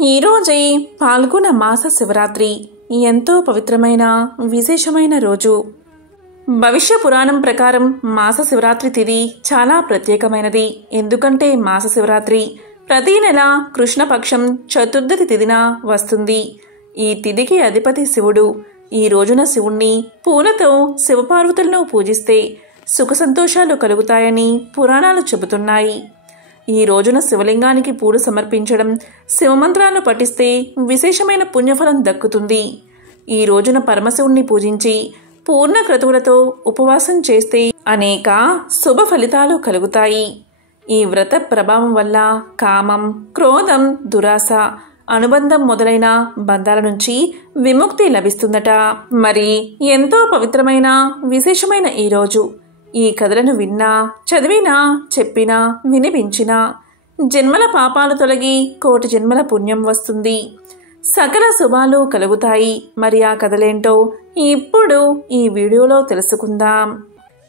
ఈరోజే పాల్గొన మాస శివరాత్రి ఎంతో పవిత్రమైన విశేషమైన రోజు. భవిష్య పురాణం ప్రకారం మాస శివరాత్రి తిథి చాలా ప్రత్యేకమైనది. ఎందుకంటే మాస శివరాత్రి ప్రతి నెల కృష్ణపక్షం చతుర్థి తిథిన వస్తుంది. ఈ తిథికి అధిపతి శివుడు. ఈ రోజున శివుణ్ణి పూలతో శివపార్వతులను పూజిస్తే సుఖ సంతోషాలు కలుగుతాయని పురాణాలు చెబుతున్నాయి. ఈ రోజున శివలింగానికి పూలు సమర్పించడం, శివమంత్రాలను పఠిస్తే విశేషమైన పుణ్యఫలం దక్కుతుంది. ఈ రోజున పరమశివుణ్ణి పూజించి పూర్ణ క్రతువులతో ఉపవాసం చేస్తే అనేక శుభ ఫలితాలు కలుగుతాయి. ఈ వ్రత ప్రభావం వల్ల కామం, క్రోధం, దురాశ, అనుబంధం మొదలైన బంధాల నుంచి విముక్తి లభిస్తుందట. మరి ఎంతో పవిత్రమైన విశేషమైన ఈ రోజు ఈ కథలను విన్నా, చదివినా, చెప్పినా, వినిపించినా జన్మల పాపాలు తొలగి కోటి జన్మల పుణ్యం వస్తుంది. సకల శుభాలు కలుగుతాయి. మరి ఆ కథలేంటో ఇప్పుడు ఈ వీడియోలో తెలుసుకుందాం.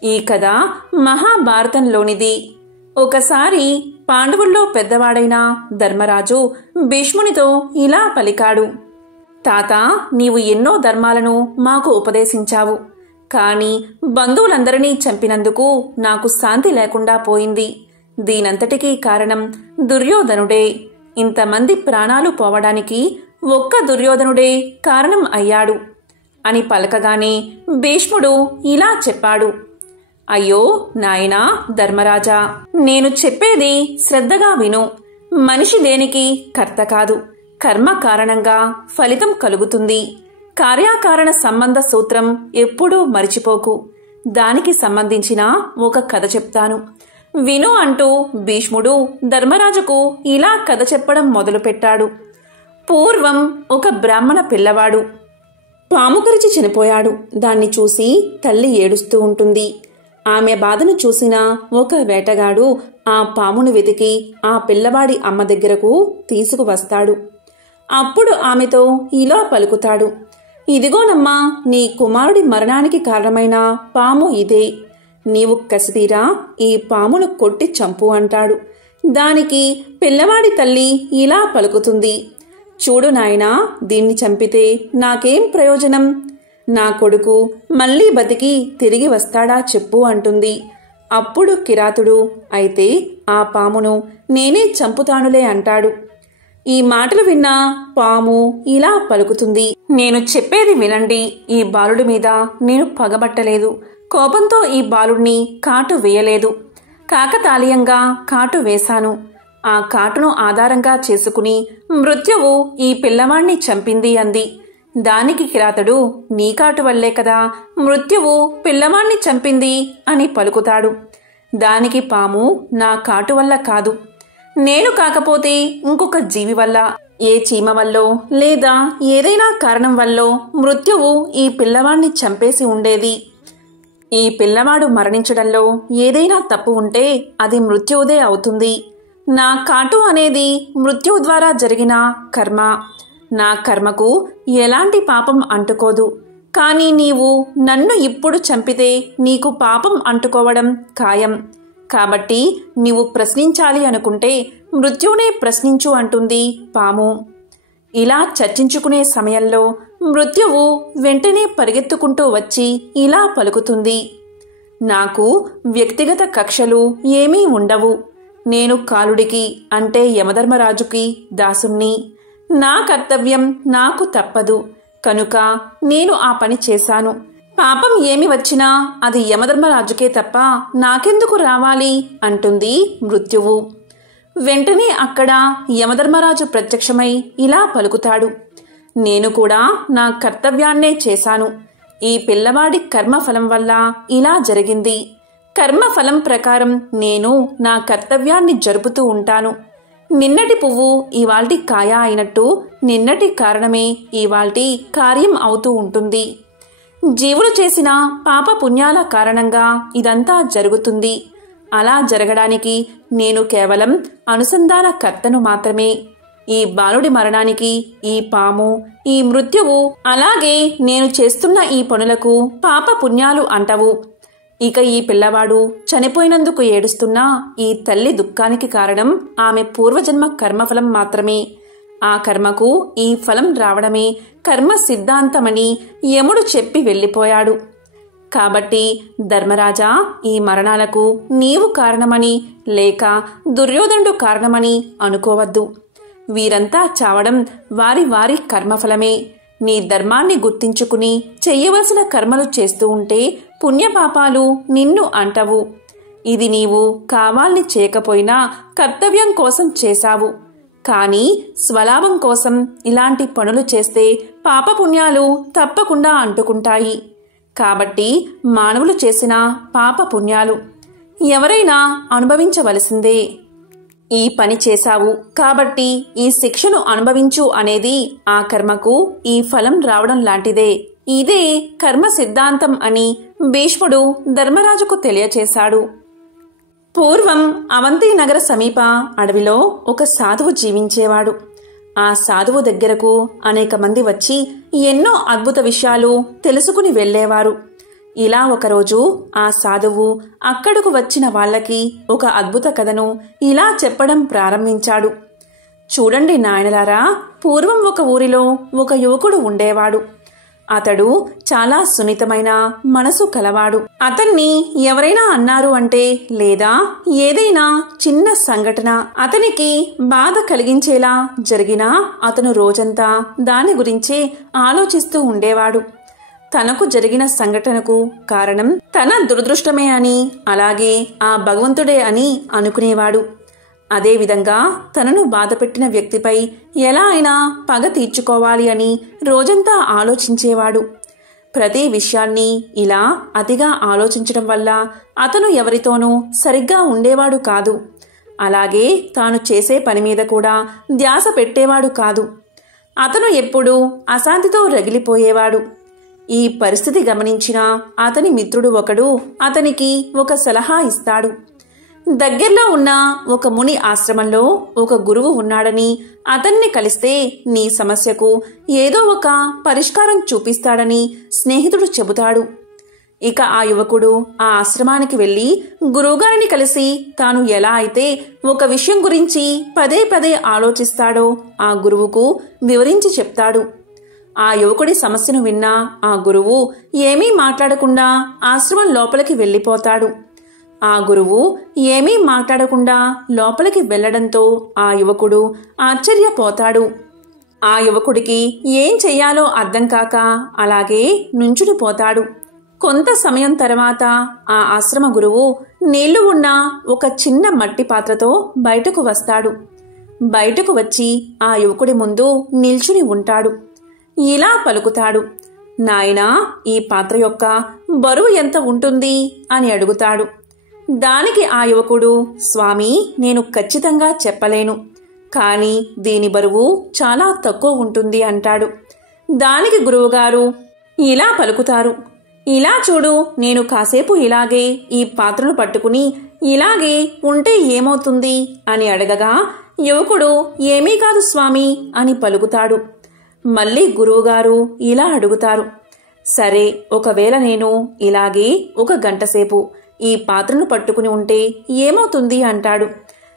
ఈ కథ మహాభారతంలోనిది. ఒకసారి పాండవుల్లో పెద్దవాడైన ధర్మరాజు భీష్మునితో ఇలా పలికాడు. తాత, నీవు ఎన్నో ధర్మాలను మాకు ఉపదేశించావు. కాని బంధువులందరినీ చంపినందుకు నాకు శాంతి లేకుండా పోయింది. దీనంతటికీ కారణం దుర్యోధనుడే. ఇంతమంది ప్రాణాలు పోవడానికి ఒక్క దుర్యోధనుడే కారణం అయ్యాడు అని పలకగానే భీష్ముడు ఇలా చెప్పాడు. అయ్యో నాయనా ధర్మరాజా, నేను చెప్పేది శ్రద్ధగా విను. మనిషి దేనికి కర్త కాదు, కర్మ కారణంగా ఫలితం కలుగుతుంది. కార్యకారణ సంబంధ సూత్రం ఎప్పుడూ మరిచిపోకు. దానికి సంబంధించిన ఒక కథ చెప్తాను, విను అంటూ భీష్ముడు ధర్మరాజుకు ఇలా కథ చెప్పడం మొదలుపెట్టాడు. పూర్వం ఒక బ్రాహ్మణ పిల్లవాడు పాము కరిచి చనిపోయాడు. దాన్ని చూసి తల్లి ఏడుస్తూ ఉంటుంది. ఆమె బాధను చూసిన ఒక వేటగాడు ఆ పామును వెతికి ఆ పిల్లవాడి అమ్మ దగ్గరకు తీసుకువస్తాడు. అప్పుడు ఆమెతో ఇలా పలుకుతాడు. ఇదిగోనమ్మా, నీ కుమారుడి మరణానికి కారణమైన పాము ఇదే. నీవు కసితీరా ఈ పామును కొట్టి చంపు అంటాడు. దానికి పిల్లవాడి తల్లి ఇలా పలుకుతుంది. చూడు నాయనా, దీన్ని చంపితే నాకేం ప్రయోజనం? నా కొడుకు మళ్లీ బతికి తిరిగి వస్తాడా చెప్పు అంటుంది. అప్పుడు కిరాతుడు అయితే ఆ పామును నేనే చంపుతానులే అంటాడు. ఈ మాటలు విన్న పాము ఇలా పలుకుతుంది. నేను చెప్పేది వినండి. ఈ బాలుడి మీద నేను పగబట్టలేదు. కోపంతో ఈ బాలుడిని కాటు వేయలేదు. కాకతాళీయంగా కాటు వేశాను. ఆ కాటును ఆధారంగా చేసుకుని మృత్యువు ఈ పిల్లవాణ్ణి చంపింది అంది. దానికి కిరాతుడు, నీ కాటు వల్లే కదా మృత్యువు పిల్లవాణ్ణి చంపింది అని పలుకుతాడు. దానికి పాము, నా కాటు వల్ల కాదు, నేను కాకపోతే ఇంకొక జీవి వల్ల, ఏ చీమ వల్లో లేదా ఏదైనా కారణం వల్లో మృత్యువు ఈ పిల్లవాణ్ణి చంపేసి ఉండేది. ఈ పిల్లవాడు మరణించడంలో ఏదైనా తప్పు ఉంటే అది మృత్యువుదే అవుతుంది. నా కాటు అనేది మృత్యువు ద్వారా జరిగిన కర్మ. నా కర్మకు ఎలాంటి పాపం అంటుకోదు. కానీ నీవు నన్ను ఇప్పుడు చంపితే నీకు పాపం అంటుకోవడం ఖాయం. కాబట్టి నీవు ప్రశ్నించాలి అనుకుంటే మృత్యువునే ప్రశ్నించు అంటుంది పాము. ఇలా చర్చించుకునే సమయంలో మృత్యువు వెంటనే పరిగెత్తుకుంటూ వచ్చి ఇలా పలుకుతుంది. నాకు వ్యక్తిగత కక్షలు ఏమీ ఉండవు. నేను కాలుడికి అంటే యమధర్మరాజుకి దాసుణ్ణి. నా కర్తవ్యం నాకు తప్పదు కనుక నేను ఆ పని చేశాను. పాపం ఏమి వచ్చినా అది యమధర్మరాజుకే తప్ప నాకెందుకు రావాలి అంటుంది మృత్యువు. వెంటనే అక్కడ యమధర్మరాజు ప్రత్యక్షమై ఇలా పలుకుతాడు. నేను కూడా నా కర్తవ్యాన్నే చేశాను. ఈ పిల్లవాడి కర్మఫలం వల్ల ఇలా జరిగింది. కర్మఫలం ప్రకారం నేను నా కర్తవ్యాన్ని జరుపుతూ ఉంటాను. నిన్నటి పువ్వు ఇవాల్టి కాయ అయినట్టు నిన్నటి కారణమే ఇవాల్టి కార్యం అవుతూ ఉంటుంది. జీవులు చేసిన పాప పుణ్యాల కారణంగా ఇదంతా జరుగుతుంది. అలా జరగడానికి నేను కేవలం అనుసంధాన కర్తను మాత్రమే. ఈ బాలుడి మరణానికి ఈ పాము, ఈ మృత్యువు, అలాగే నేను చేస్తున్న ఈ పనులకు పాప పుణ్యాలు అంటవు. ఇక ఈ పిల్లవాడు చనిపోయినందుకు ఏడుస్తున్న ఈ తల్లి దుఃఖానికి కారణం ఆమె పూర్వజన్మ కర్మఫలం మాత్రమే. ఆ కర్మకు ఈ ఫలం రావడమే కర్మ సిద్ధాంతమని యముడు చెప్పి వెళ్ళిపోయాడు. కాబట్టి ధర్మరాజా, ఈ మరణాలకు నీవు కారణమని లేక దుర్యోధనుడు కారణమని అనుకోవద్దు. వీరంతా చావడం వారి వారి కర్మఫలమే. నీ ధర్మాన్ని గుర్తించుకుని చెయ్యవలసిన కర్మలు చేస్తూ ఉంటే పుణ్యపాపాలు నిన్ను అంటవు. ఇది నీవు కావాలని చేయకపోయినా కర్తవ్యం కోసం చేశావు. కానీ స్వలాభం కోసం ఇలాంటి పనులు చేస్తే పాపపుణ్యాలు తప్పకుండా అంటుకుంటాయి. కాబట్టి మానవులు చేసిన పాపపుణ్యాలు ఎవరైనా అనుభవించవలసిందే. ఈ పని చేశావు కాబట్టి ఈ శిక్షను అనుభవించు అనేది ఆ కర్మకు ఈ ఫలం రావడం లాంటిదే. ఇదే కర్మ సిద్ధాంతం అని భీష్ముడు ధర్మరాజుకు తెలియచేశాడు. పూర్వం అవంతి నగర సమీప అడవిలో ఒక సాధువు జీవించేవాడు. ఆ సాధువు దగ్గరకు అనేక మంది వచ్చి ఎన్నో అద్భుత విషయాలు తెలుసుకుని వెళ్లేవారు. ఇలా ఒకరోజు ఆ సాధువు అక్కడకు వచ్చిన వాళ్లకి ఒక అద్భుత కథను ఇలా చెప్పడం ప్రారంభించాడు. చూడండి నాయనలారా, పూర్వం ఒక ఊరిలో ఒక యువకుడు ఉండేవాడు. అతడు చాలా సున్నితమైన మనసు కలవాడు. అతన్ని ఎవరైనా అన్నారు అంటే లేదా ఏదైనా చిన్న సంఘటన అతనికి బాధ కలిగించేలా జరిగినా అతను రోజంతా దాని గురించే ఆలోచిస్తూ ఉండేవాడు. తనకు జరిగిన సంఘటనకు కారణం తన దురదృష్టమే అని, అలాగే ఆ భగవంతుడే అని అనుకునేవాడు. అదేవిధంగా తనను బాధపెట్టిన వ్యక్తిపై ఎలా అయినా పగ తీర్చుకోవాలి అని రోజంతా ఆలోచించేవాడు. ప్రతి విషయాన్ని ఇలా అతిగా ఆలోచించడం వల్ల అతను ఎవరితోనూ సరిగ్గా ఉండేవాడు కాదు. అలాగే తాను చేసే పని మీద కూడా ధ్యాస పెట్టేవాడు కాదు. అతను ఎప్పుడూ అశాంతితో రగిలిపోయేవాడు. ఈ పరిస్థితి గమనించిన అతని మిత్రుడు ఒకడు అతనికి ఒక సలహా ఇస్తాడు. దగ్గరలో ఉన్న ఒక ముని ఆశ్రమంలో ఒక గురువు ఉన్నాడని, అతన్ని కలిస్తే నీ సమస్యకు ఏదో ఒక పరిష్కారం చూపిస్తాడని స్నేహితుడు చెబుతాడు. ఇక ఆ యువకుడు ఆ ఆశ్రమానికి వెళ్లి గురువుగారిని కలిసి తాను ఎలా అయితే ఒక విషయం గురించి పదే పదే ఆలోచిస్తాడో ఆ గురువుకు వివరించి చెప్తాడు. ఆ యువకుడి సమస్యను విన్న ఆ గురువు ఏమీ మాట్లాడకుండా ఆశ్రమం లోపలికి వెళ్లిపోతాడు. ఆ గురువు ఏమీ మాట్లాడకుండా లోపలికి వెళ్లడంతో ఆ యువకుడు ఆశ్చర్యపోతాడు. ఆ యువకుడికి ఏం చెయ్యాలో అర్థం కాక అలాగే నుంచునిపోతాడు. కొంత సమయం తర్వాత ఆ ఆశ్రమ గురువు నీళ్లు ఉన్న ఒక చిన్న మట్టి పాత్రతో బయటకు వస్తాడు. బయటకు వచ్చి ఆ యువకుడి ముందు నిల్చుని ఉంటాడు. ఇలా పలుకుతాడు, నాయనా, ఈ పాత్ర యొక్క బరువు ఎంత ఉంటుంది అని అడుగుతాడు. దానికి ఆ యువకుడు, స్వామి, నేను ఖచ్చితంగా చెప్పలేను, కానీ దీని బరువు చాలా తక్కువ ఉంటుంది అంటాడు. దానికి గురువుగారు ఇలా పలుకుతారు, ఇలా చూడు, నేను కాసేపు ఇలాగే ఈ పాత్రను పట్టుకుని ఇలాగే ఉంటే ఏమవుతుంది అని అడగగా యువకుడు ఏమీ కాదు స్వామి అని పలుకుతాడు. మళ్ళీ గురువుగారు ఇలా అడుగుతారు, సరే, ఒకవేళ నేను ఇలాగే 1 గంటసేపు ఈ పాత్రను పట్టుకుని ఉంటే ఏమవుతుంది అంటాడు.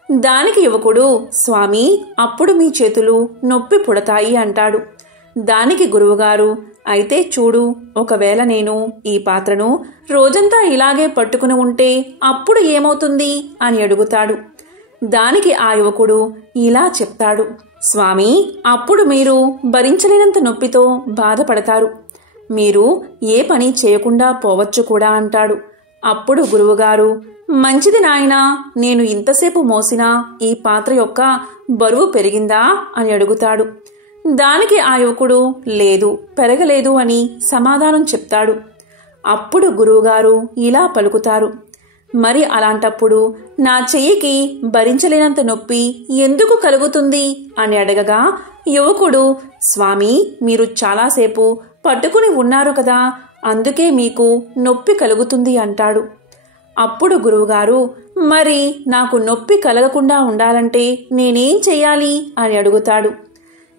దానికి యువకుడు, స్వామి, అప్పుడు మీ చేతులు నొప్పి పుడతాయి అంటాడు. దానికి గురువుగారు, అయితే చూడు, ఒకవేళ నేను ఈ పాత్రను రోజంతా ఇలాగే పట్టుకుని ఉంటే అప్పుడు ఏమవుతుంది అని అడుగుతాడు. దానికి ఆ యువకుడు ఇలా చెప్తాడు, స్వామి, అప్పుడు మీరు భరించలేనంత నొప్పితో బాధపడతారు. మీరు ఏ పని చేయకుండా పోవచ్చు కూడా అంటాడు. అప్పుడు గురువుగారు, మంచిది నాయనా, నేను ఇంతసేపు మోసిన ఈ పాత్ర యొక్క బరువు పెరిగిందా అని అడుగుతాడు. దానికి ఆ యువకుడు లేదు, పెరగలేదు అని సమాధానం చెప్తాడు. అప్పుడు గురువుగారు ఇలా పలుకుతారు, మరి అలాంటప్పుడు నా చెయ్యికి భరించలేనంత నొప్పి ఎందుకు కలుగుతుంది అని అడగగా యువకుడు, స్వామి, మీరు చాలాసేపు పట్టుకుని ఉన్నారు కదా, అందుకే మీకు నొప్పి కలుగుతుంది అంటాడు. అప్పుడు గురువుగారు, మరి నాకు నొప్పి కలగకుండా ఉండాలంటే నేనేం చెయ్యాలి అని అడుగుతాడు.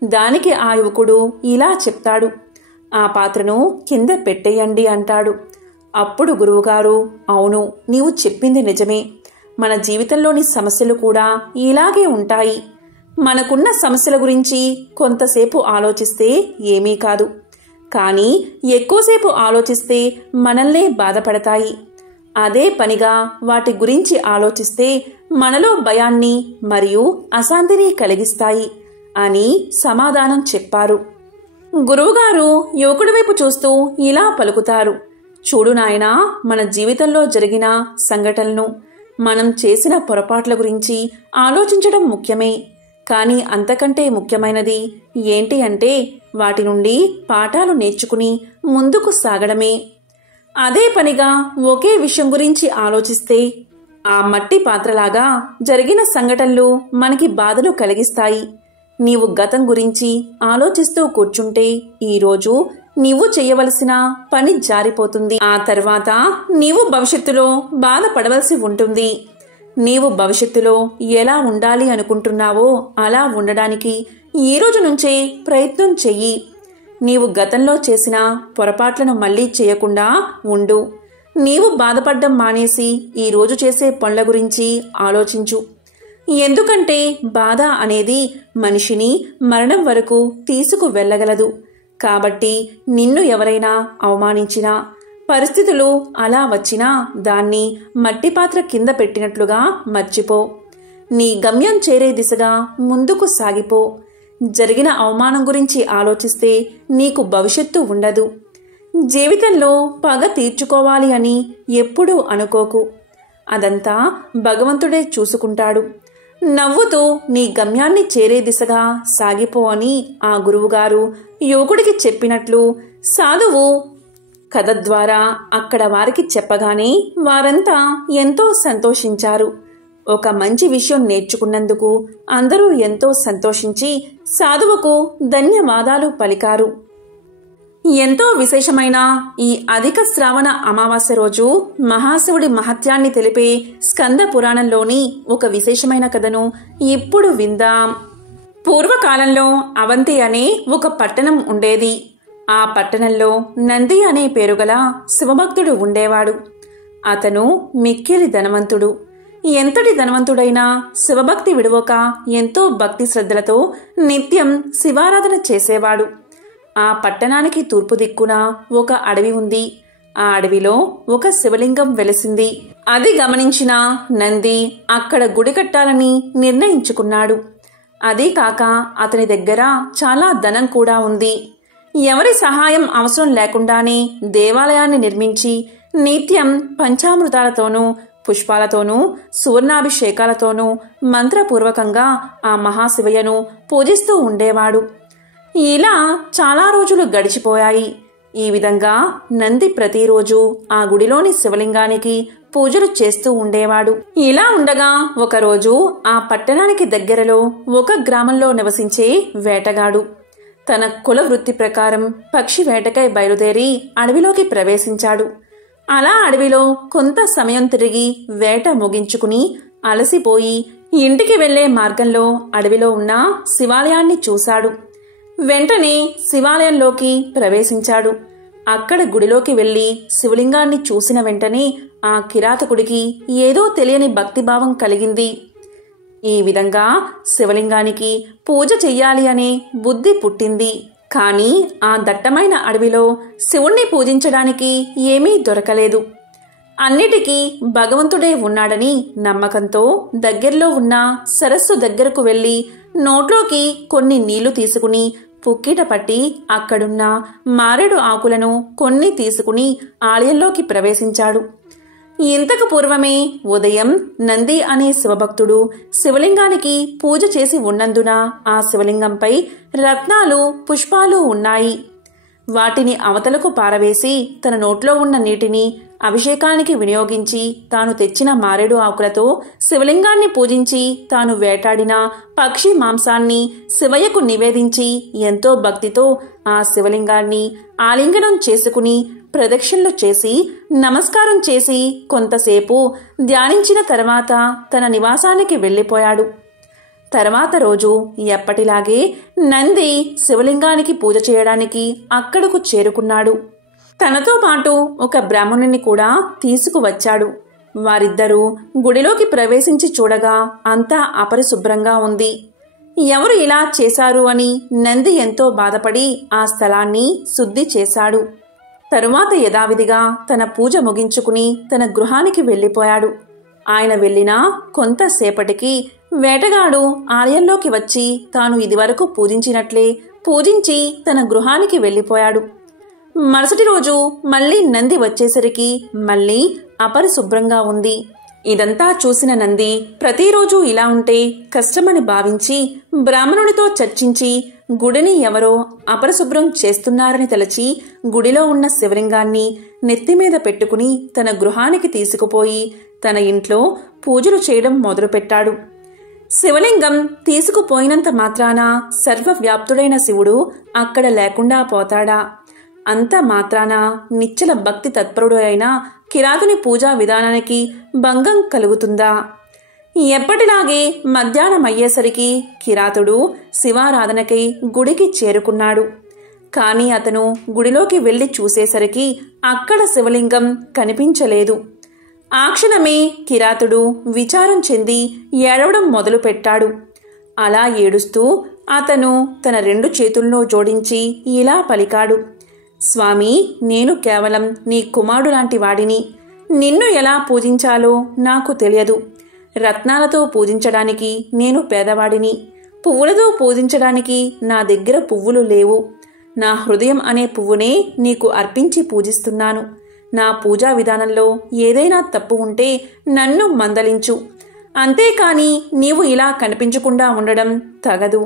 దానికి ఆ యువకుడు ఇలా చెప్తాడు, ఆ పాత్రను కింద పెట్టేయండి అంటాడు. అప్పుడు గురువుగారు, అవును, నీవు చెప్పింది నిజమే, మన జీవితంలోని సమస్యలు కూడా ఇలాగే ఉంటాయి. మనకున్న సమస్యల గురించి కొంతసేపు ఆలోచిస్తే ఏమీ కాదు, కానీ ఎక్కువసేపు ఆలోచిస్తే మనల్నే బాధపడతాయి. అదే పనిగా వాటి గురించి ఆలోచిస్తే మనలో భయాన్ని మరియు అశాంతిని కలిగిస్తాయి అని సమాధానం చెప్పారు. గురువుగారు యువకుడి వైపు చూస్తూ ఇలా పలుకుతారు, చూడు నాయనా, మన జీవితంలో జరిగిన సంఘటనలను, మనం చేసిన పొరపాట్ల గురించి ఆలోచించడం ముఖ్యమే, కానీ అంతకంటే ముఖ్యమైనది ఏంటి అంటే వాటి నుండి పాఠాలు నేర్చుకుని ముందుకు సాగడమే. అదే పనిగా ఒకే విషయం గురించి ఆలోచిస్తే ఆ మట్టి పాత్రలాగా జరిగిన సంఘటనలు మనకి బాధలు కలిగిస్తాయి. నీవు గతం గురించి ఆలోచిస్తూ కూర్చుంటే ఈరోజు నీవు చేయవలసిన పని జారిపోతుంది. ఆ తర్వాత నీవు భవిష్యత్తులో బాధపడవలసి ఉంటుంది. నీవు భవిష్యత్తులో ఎలా ఉండాలి అనుకుంటున్నావో అలా ఉండడానికి ఈ రోజు నుంచే ప్రయత్నం చెయ్యి. నీవు గతంలో చేసిన పొరపాట్లను మళ్లీ చేయకుండా ఉండు. నీవు బాధపడ్డం మానేసి ఈ రోజు చేసే పనుల గురించి ఆలోచించు. ఎందుకంటే బాధ అనేది మనిషిని మరణం వరకు తీసుకు వెళ్ళగలదు. కాబట్టి నిన్ను ఎవరైనా అవమానించినా, పరిస్థితులు అలా వచ్చినా దాన్ని మట్టిపాత్ర కింద పెట్టినట్లుగా మర్చిపో. నీ గమ్యం చేరే దిశగా ముందుకు సాగిపో. జరిగిన అవమానం గురించి ఆలోచిస్తే నీకు భవిష్యత్తు ఉండదు. జీవితంలో పగ తీర్చుకోవాలి అని ఎప్పుడూ అనుకోకు. అదంతా భగవంతుడే చూసుకుంటాడు. నవ్వుతూ నీ గమ్యాన్ని చేరే దిశగా సాగిపో అని ఆ గురువుగారు యువకుడికి చెప్పినట్లు సాధువు కథ ద్వారా అక్కడ వారికి చెప్పగానే వారంతా ఎంతో సంతోషించారు. ఒక మంచి విషయం నేర్చుకున్నందుకు అందరూ ఎంతో సంతోషించి సాధువుకు ధన్యవాదాలు పలికారు. ఎంతో విశేషమైన ఈ అధిక శ్రావణ అమావాస్య రోజు మహాశివుడి మహత్యాన్ని తెలిపే స్కంద పురాణంలోని ఒక విశేషమైన కథను ఇప్పుడు విందాం. పూర్వకాలంలో అవంతి అనే ఒక పట్టణం ఉండేది. ఆ పట్టణంలో నంది అనే పేరుగల శివభక్తుడు ఉండేవాడు. అతను మిక్కిలి ధనవంతుడు. ఎంతటి ధనవంతుడైనా శివభక్తి విడువక ఎంతో భక్తి శ్రద్ధలతో నిత్యం శివారాధన చేసేవాడు. ఆ పట్టణానికి తూర్పు దిక్కున ఒక అడవి ఉంది. ఆ అడవిలో ఒక శివలింగం వెలిసింది. అది గమనించిన నంది అక్కడ గుడి కట్టాలని నిర్ణయించుకున్నాడు. అదీ కాక అతని దగ్గర చాలా ధనం కూడా ఉంది. ఎవరి సహాయం అవసరం లేకుండానే దేవాలయాన్ని నిర్మించి నిత్యం పంచామృతాలతోనూ, పుష్పాలతోనూ, సువర్ణాభిషేకాలతోనూ మంత్రపూర్వకంగా ఆ మహాశివయ్యను పూజిస్తూ ఉండేవాడు. ఇలా చాలా రోజులు గడిచిపోయాయి. ఈ విధంగా నంది ప్రతిరోజు ఆ గుడిలోని శివలింగానికి పూజలు చేస్తూ ఉండేవాడు. ఇలా ఉండగా ఒకరోజు ఆ పట్టణానికి దగ్గరలో ఒక గ్రామంలో నివసించే వేటగాడు తన కుల వృత్తి ప్రకారం పక్షి వేటకై బయలుదేరి అడవిలోకి ప్రవేశించాడు. అలా అడవిలో కొంత సమయం తిరిగి వేట ముగించుకుని అలసిపోయి ఇంటికి వెళ్లే మార్గంలో అడవిలో ఉన్న శివాలయాన్ని చూశాడు. వెంటనే శివాలయంలోకి ప్రవేశించాడు. అక్కడ గుడిలోకి వెళ్లి శివలింగాన్ని చూసిన వెంటనే ఆ కిరాతకుడికి ఏదో తెలియని భక్తిభావం కలిగింది. ఈ విధంగా శివలింగానికి పూజ చెయ్యాలి అనే బుద్ధి పుట్టింది. కాని ఆ దట్టమైన అడవిలో శివుణ్ణి పూజించడానికి ఏమీ దొరకలేదు. అన్నిటికీ భగవంతుడే ఉన్నాడని నమ్మకంతో దగ్గరలో ఉన్న సరస్సు దగ్గరకు వెళ్లి నోట్లోకి కొన్ని నీళ్లు తీసుకుని పుక్కిట పట్టి అక్కడున్న మారేడు ఆకులను కొన్ని తీసుకుని ఆలయంలోకి ప్రవేశించాడు. ఇంతకు పూర్వమే ఉదయం నంది అనే శివభక్తుడు శివలింగానికి పూజ చేసి ఉన్నందున ఆ శివలింగంపై రత్నాలు, పుష్పాలు ఉన్నాయి. వాటిని అవతలకు పారవేసి తన నోట్లో ఉన్న నీటిని అభిషేకానికి వినియోగించి తాను తెచ్చిన మారేడు ఆకులతో శివలింగాన్ని పూజించి తాను వేటాడిన పక్షి మాంసాన్ని శివయ్యకు నివేదించి ఎంతో భక్తితో ఆ శివలింగాన్ని ఆలింగనం చేసుకుని ప్రదక్షిణలు చేసి నమస్కారం చేసి కొంతసేపు ధ్యానించిన తర్వాత తన నివాసానికి వెళ్లిపోయాడు. తర్వాత రోజు ఎప్పటిలాగే నంది శివలింగానికి పూజ చేయడానికి అక్కడకు చేరుకున్నాడు. తనతో పాటు ఒక బ్రాహ్మణుని కూడా తీసుకువచ్చాడు. వారిద్దరూ గుడిలోకి ప్రవేశించి చూడగా అంతా అపరిశుభ్రంగా ఉంది. ఎవరు ఇలా చేశారు అని నంది ఎంతో బాధపడి ఆ స్థలాన్ని శుద్ధి చేశాడు. తరువాత యథావిధిగా తన పూజ ముగించుకుని తన గృహానికి వెళ్ళిపోయాడు. ఆయన వెళ్ళినా కొంతసేపటికి వేటగాడు ఆలయంలోకి వచ్చి తాను ఇదివరకు పూజించినట్లే పూజించి తన గృహానికి వెళ్ళిపోయాడు. మరుసటి రోజు మళ్ళీ నంది వచ్చేసరికి మళ్ళీ అపరిశుభ్రంగా ఉంది. ఇదంతా చూసిన నంది ప్రతిరోజు ఇలా ఉంటే కష్టమని భావించి బ్రాహ్మణుడితో చర్చించి గుడిని ఎవరో అపరిశుభ్రం చేస్తున్నారని తలచి గుడిలో ఉన్న శివలింగాన్ని నెత్తిమీద పెట్టుకుని తన గృహానికి తీసుకుపోయి తన ఇంట్లో పూజలు చేయడం మొదలుపెట్టాడు. శివలింగం తీసుకుపోయినంత మాత్రాన సర్వవ్యాప్తుడైన శివుడు అక్కడ లేకుండా పోతాడా? అంత మాత్రాన నిశ్చల భక్తి తత్పరుడు అయిన కిరాతుని పూజా విధానానికి భంగం కలుగుతుందా? ఎప్పటిలాగే మధ్యాహ్నం అయ్యేసరికి కిరాతుడు శివారాధనకై గుడికి చేరుకున్నాడు. కాని అతను గుడిలోకి వెళ్లి చూసేసరికి అక్కడ శివలింగం కనిపించలేదు. ఆ క్షణమే కిరాతుడు విచారం చెంది ఏడవడం మొదలుపెట్టాడు. అలా ఏడుస్తూ అతను తన 2 చేతుల్లో జోడించి ఇలా పలికాడు: స్వామి, నేను కేవలం నీ కుమారుడు లాంటి వాడిని. నిన్ను ఎలా పూజించాలో నాకు తెలియదు. రత్నాలతో పూజించడానికి నేను పేదవాడిని. పువ్వులతో పూజించడానికి నా దగ్గర పువ్వులు లేవు. నా హృదయం అనే పువ్వునే నీకు అర్పించి పూజిస్తున్నాను. నా పూజా విధానంలో ఏదైనా తప్పు ఉంటే నన్ను మందలించు. అంతేకాని నీవు ఇలా కనిపించకుండా ఉండడం తగదు.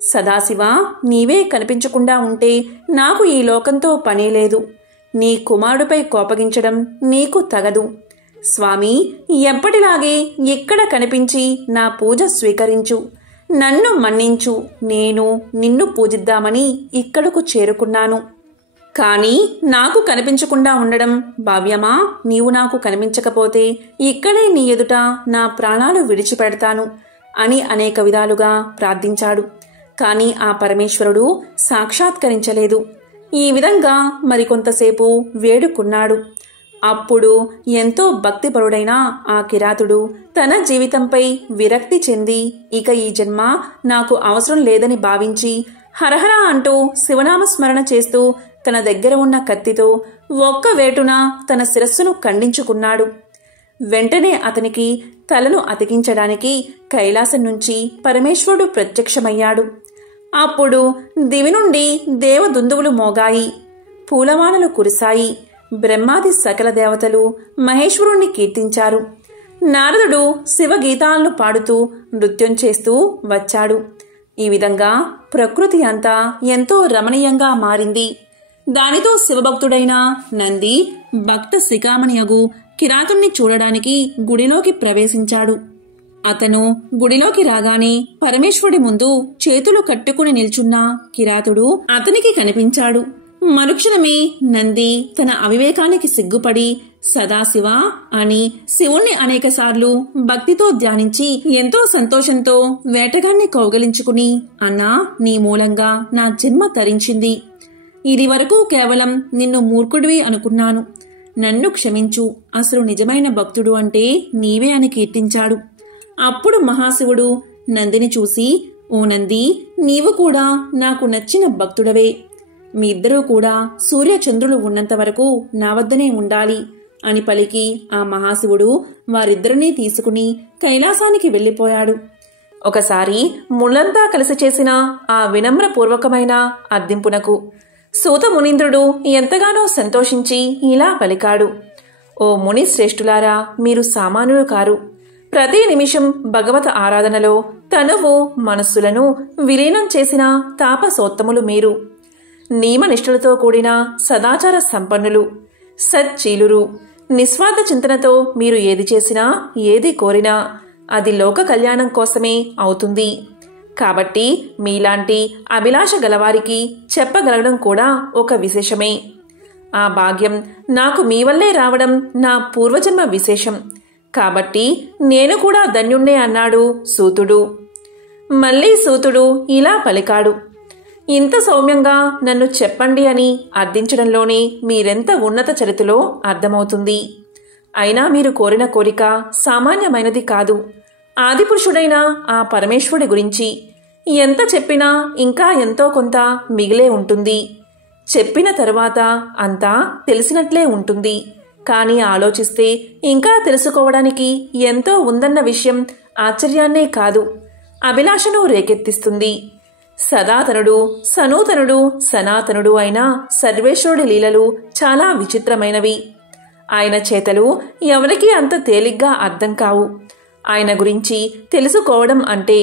సదాశివ, నీవే కనిపించకుండా ఉంటే నాకు ఈ లోకంతో పనే లేదు. నీ కుమారుడిపై కోపగించడం నీకు తగదు. స్వామి, ఎప్పటిలాగే ఇక్కడ కనిపించి నా పూజ స్వీకరించు. నన్ను మన్నించు. నేను నిన్ను పూజిద్దామని ఇక్కడకు చేరుకున్నాను. కాని నాకు కనిపించకుండా ఉండడం భావ్యమా? నీవు నాకు కనిపించకపోతే ఇక్కడే నీ ఎదుట నా ప్రాణాలు విడిచిపెడతాను అని అనేక విధాలుగా ప్రార్థించాడు. కాని ఆ పరమేశ్వరుడు సాక్షాత్కరించలేదు. ఈ విధంగా మరికొంతసేపు వేడుకున్నాడు. అప్పుడు ఎంతో భక్తిపరుడైన ఆ కిరాతుడు తన జీవితంపై విరక్తి చెంది ఇక ఈ జన్మ నాకు అవసరం లేదని భావించి హరహర అంటూ శివనామస్మరణ చేస్తూ తన దగ్గర ఉన్న కత్తితో ఒక్క వేటున తన శిరస్సును ఖండించుకున్నాడు. వెంటనే అతనికి తలను అతికించడానికి కైలాసం నుంచి పరమేశ్వరుడు ప్రత్యక్షమయ్యాడు. అప్పుడు దివి నుండి దేవదుందువులు మోగాయి, పూలవానలు కురిశాయి. బ్రహ్మాది సకల దేవతలు మహేశ్వరుణ్ణి కీర్తించారు. నారదుడు శివగీతాలను పాడుతూ నృత్యం చేస్తూ వచ్చాడు. ఈ విధంగా ప్రకృతి అంతా ఎంతో రమణీయంగా మారింది. దానితో శివభక్తుడైన నంది భక్త శిఖామణియగు కిరాతుణ్ణి చూడడానికి గుడిలోకి ప్రవేశించాడు. అతను గుడిలోకి రాగానే పరమేశ్వరుడి ముందు చేతులు కట్టుకుని నిల్చున్న కిరాతుడు అతనికి కనిపించాడు. మరుక్షణమే నంది తన అవివేకానికి సిగ్గుపడి సదాశివ అని శివుణ్ణి అనేకసార్లు భక్తితో ధ్యానించి ఎంతో సంతోషంతో వేటగాన్ని కౌగలించుకుని, అన్నా, నీ మూలంగా నా జన్మ తరించింది. ఇది వరకు కేవలం నిన్ను మూర్ఖుడివి అనుకున్నాను. నన్ను క్షమించు. అసలు నిజమైన భక్తుడు అంటే నీవే అని కీర్తించాడు. అప్పుడు మహాశివుడు నందిని చూసి, ఓ నంది, నీవు కూడా నాకు నచ్చిన భక్తుడవే. మీ ఇద్దరూ కూడా సూర్యచంద్రులు ఉన్నంత వరకు నా వద్దనే ఉండాలి అని పలికి ఆ మహాశివుడు వారిద్దరినీ తీసుకుని కైలాసానికి వెళ్లిపోయాడు. ఒకసారి ముళ్ళంతా కలిసి చేసిన ఆ వినమ్రపూర్వకమైన అర్థింపునకు సూత మునీంద్రుడు ఎంతగానో సంతోషించి ఇలా పలికాడు: ఓ ముని శ్రేష్ఠులారా, మీరు సామాన్యులు కారు. ప్రతి నిమిషం భగవత ఆరాధనలో తనువు మనస్సులను విలీనం చేసిన తాపసోత్తములు మీరు. నియమనిష్ఠులతో కూడిన సదాచార సంపన్నులు, సచ్చీలురు. నిస్వార్థ చింతనతో మీరు ఏది చేసినా ఏది కోరినా అది లోక కళ్యాణం కోసమే అవుతుంది. కాబట్టి మీలాంటి అభిలాష గలవారికి చెప్పగలగడం కూడా ఒక విశేషమే. ఆ భాగ్యం నాకు మీ వల్లే రావడం నా పూర్వజన్మ విశేషం. కాబట్టి నేను కూడా ధన్యుణ్ణే అన్నాడు సూతుడు. మళ్ళీ సూతుడు ఇలా పలికాడు: ఇంత సౌమ్యంగా నన్ను చెప్పండి అని అర్థించడంలోనే మీరెంత ఉన్నత చరిత్రలో అర్థమవుతుంది. అయినా మీరు కోరిన కోరిక సామాన్యమైనది కాదు. ఆదిపురుషుడైన ఆ పరమేశ్వరుడి గురించి. ఎంత చెప్పినా ఇంకా ఎంతో కొంత మిగిలే ఉంటుంది. చెప్పిన తరువాత అంతా తెలిసినట్లే ఉంటుంది. కానీ ఆలోచిస్తే ఇంకా తెలుసుకోవడానికి ఎంతో ఉందన్న విషయం ఆశ్చర్యాన్నే కాదు, అభిలాషను రేకెత్తిస్తుంది. సదాతనుడు, సనూతనుడు, సనాతనుడు అయిన సర్వేశ్వరుడి లీలలు చాలా విచిత్రమైనవి. ఆయన చేతలు ఎవరికీ అంత తేలిగ్గా అర్థం కావు. ఆయన గురించి తెలుసుకోవడం అంటే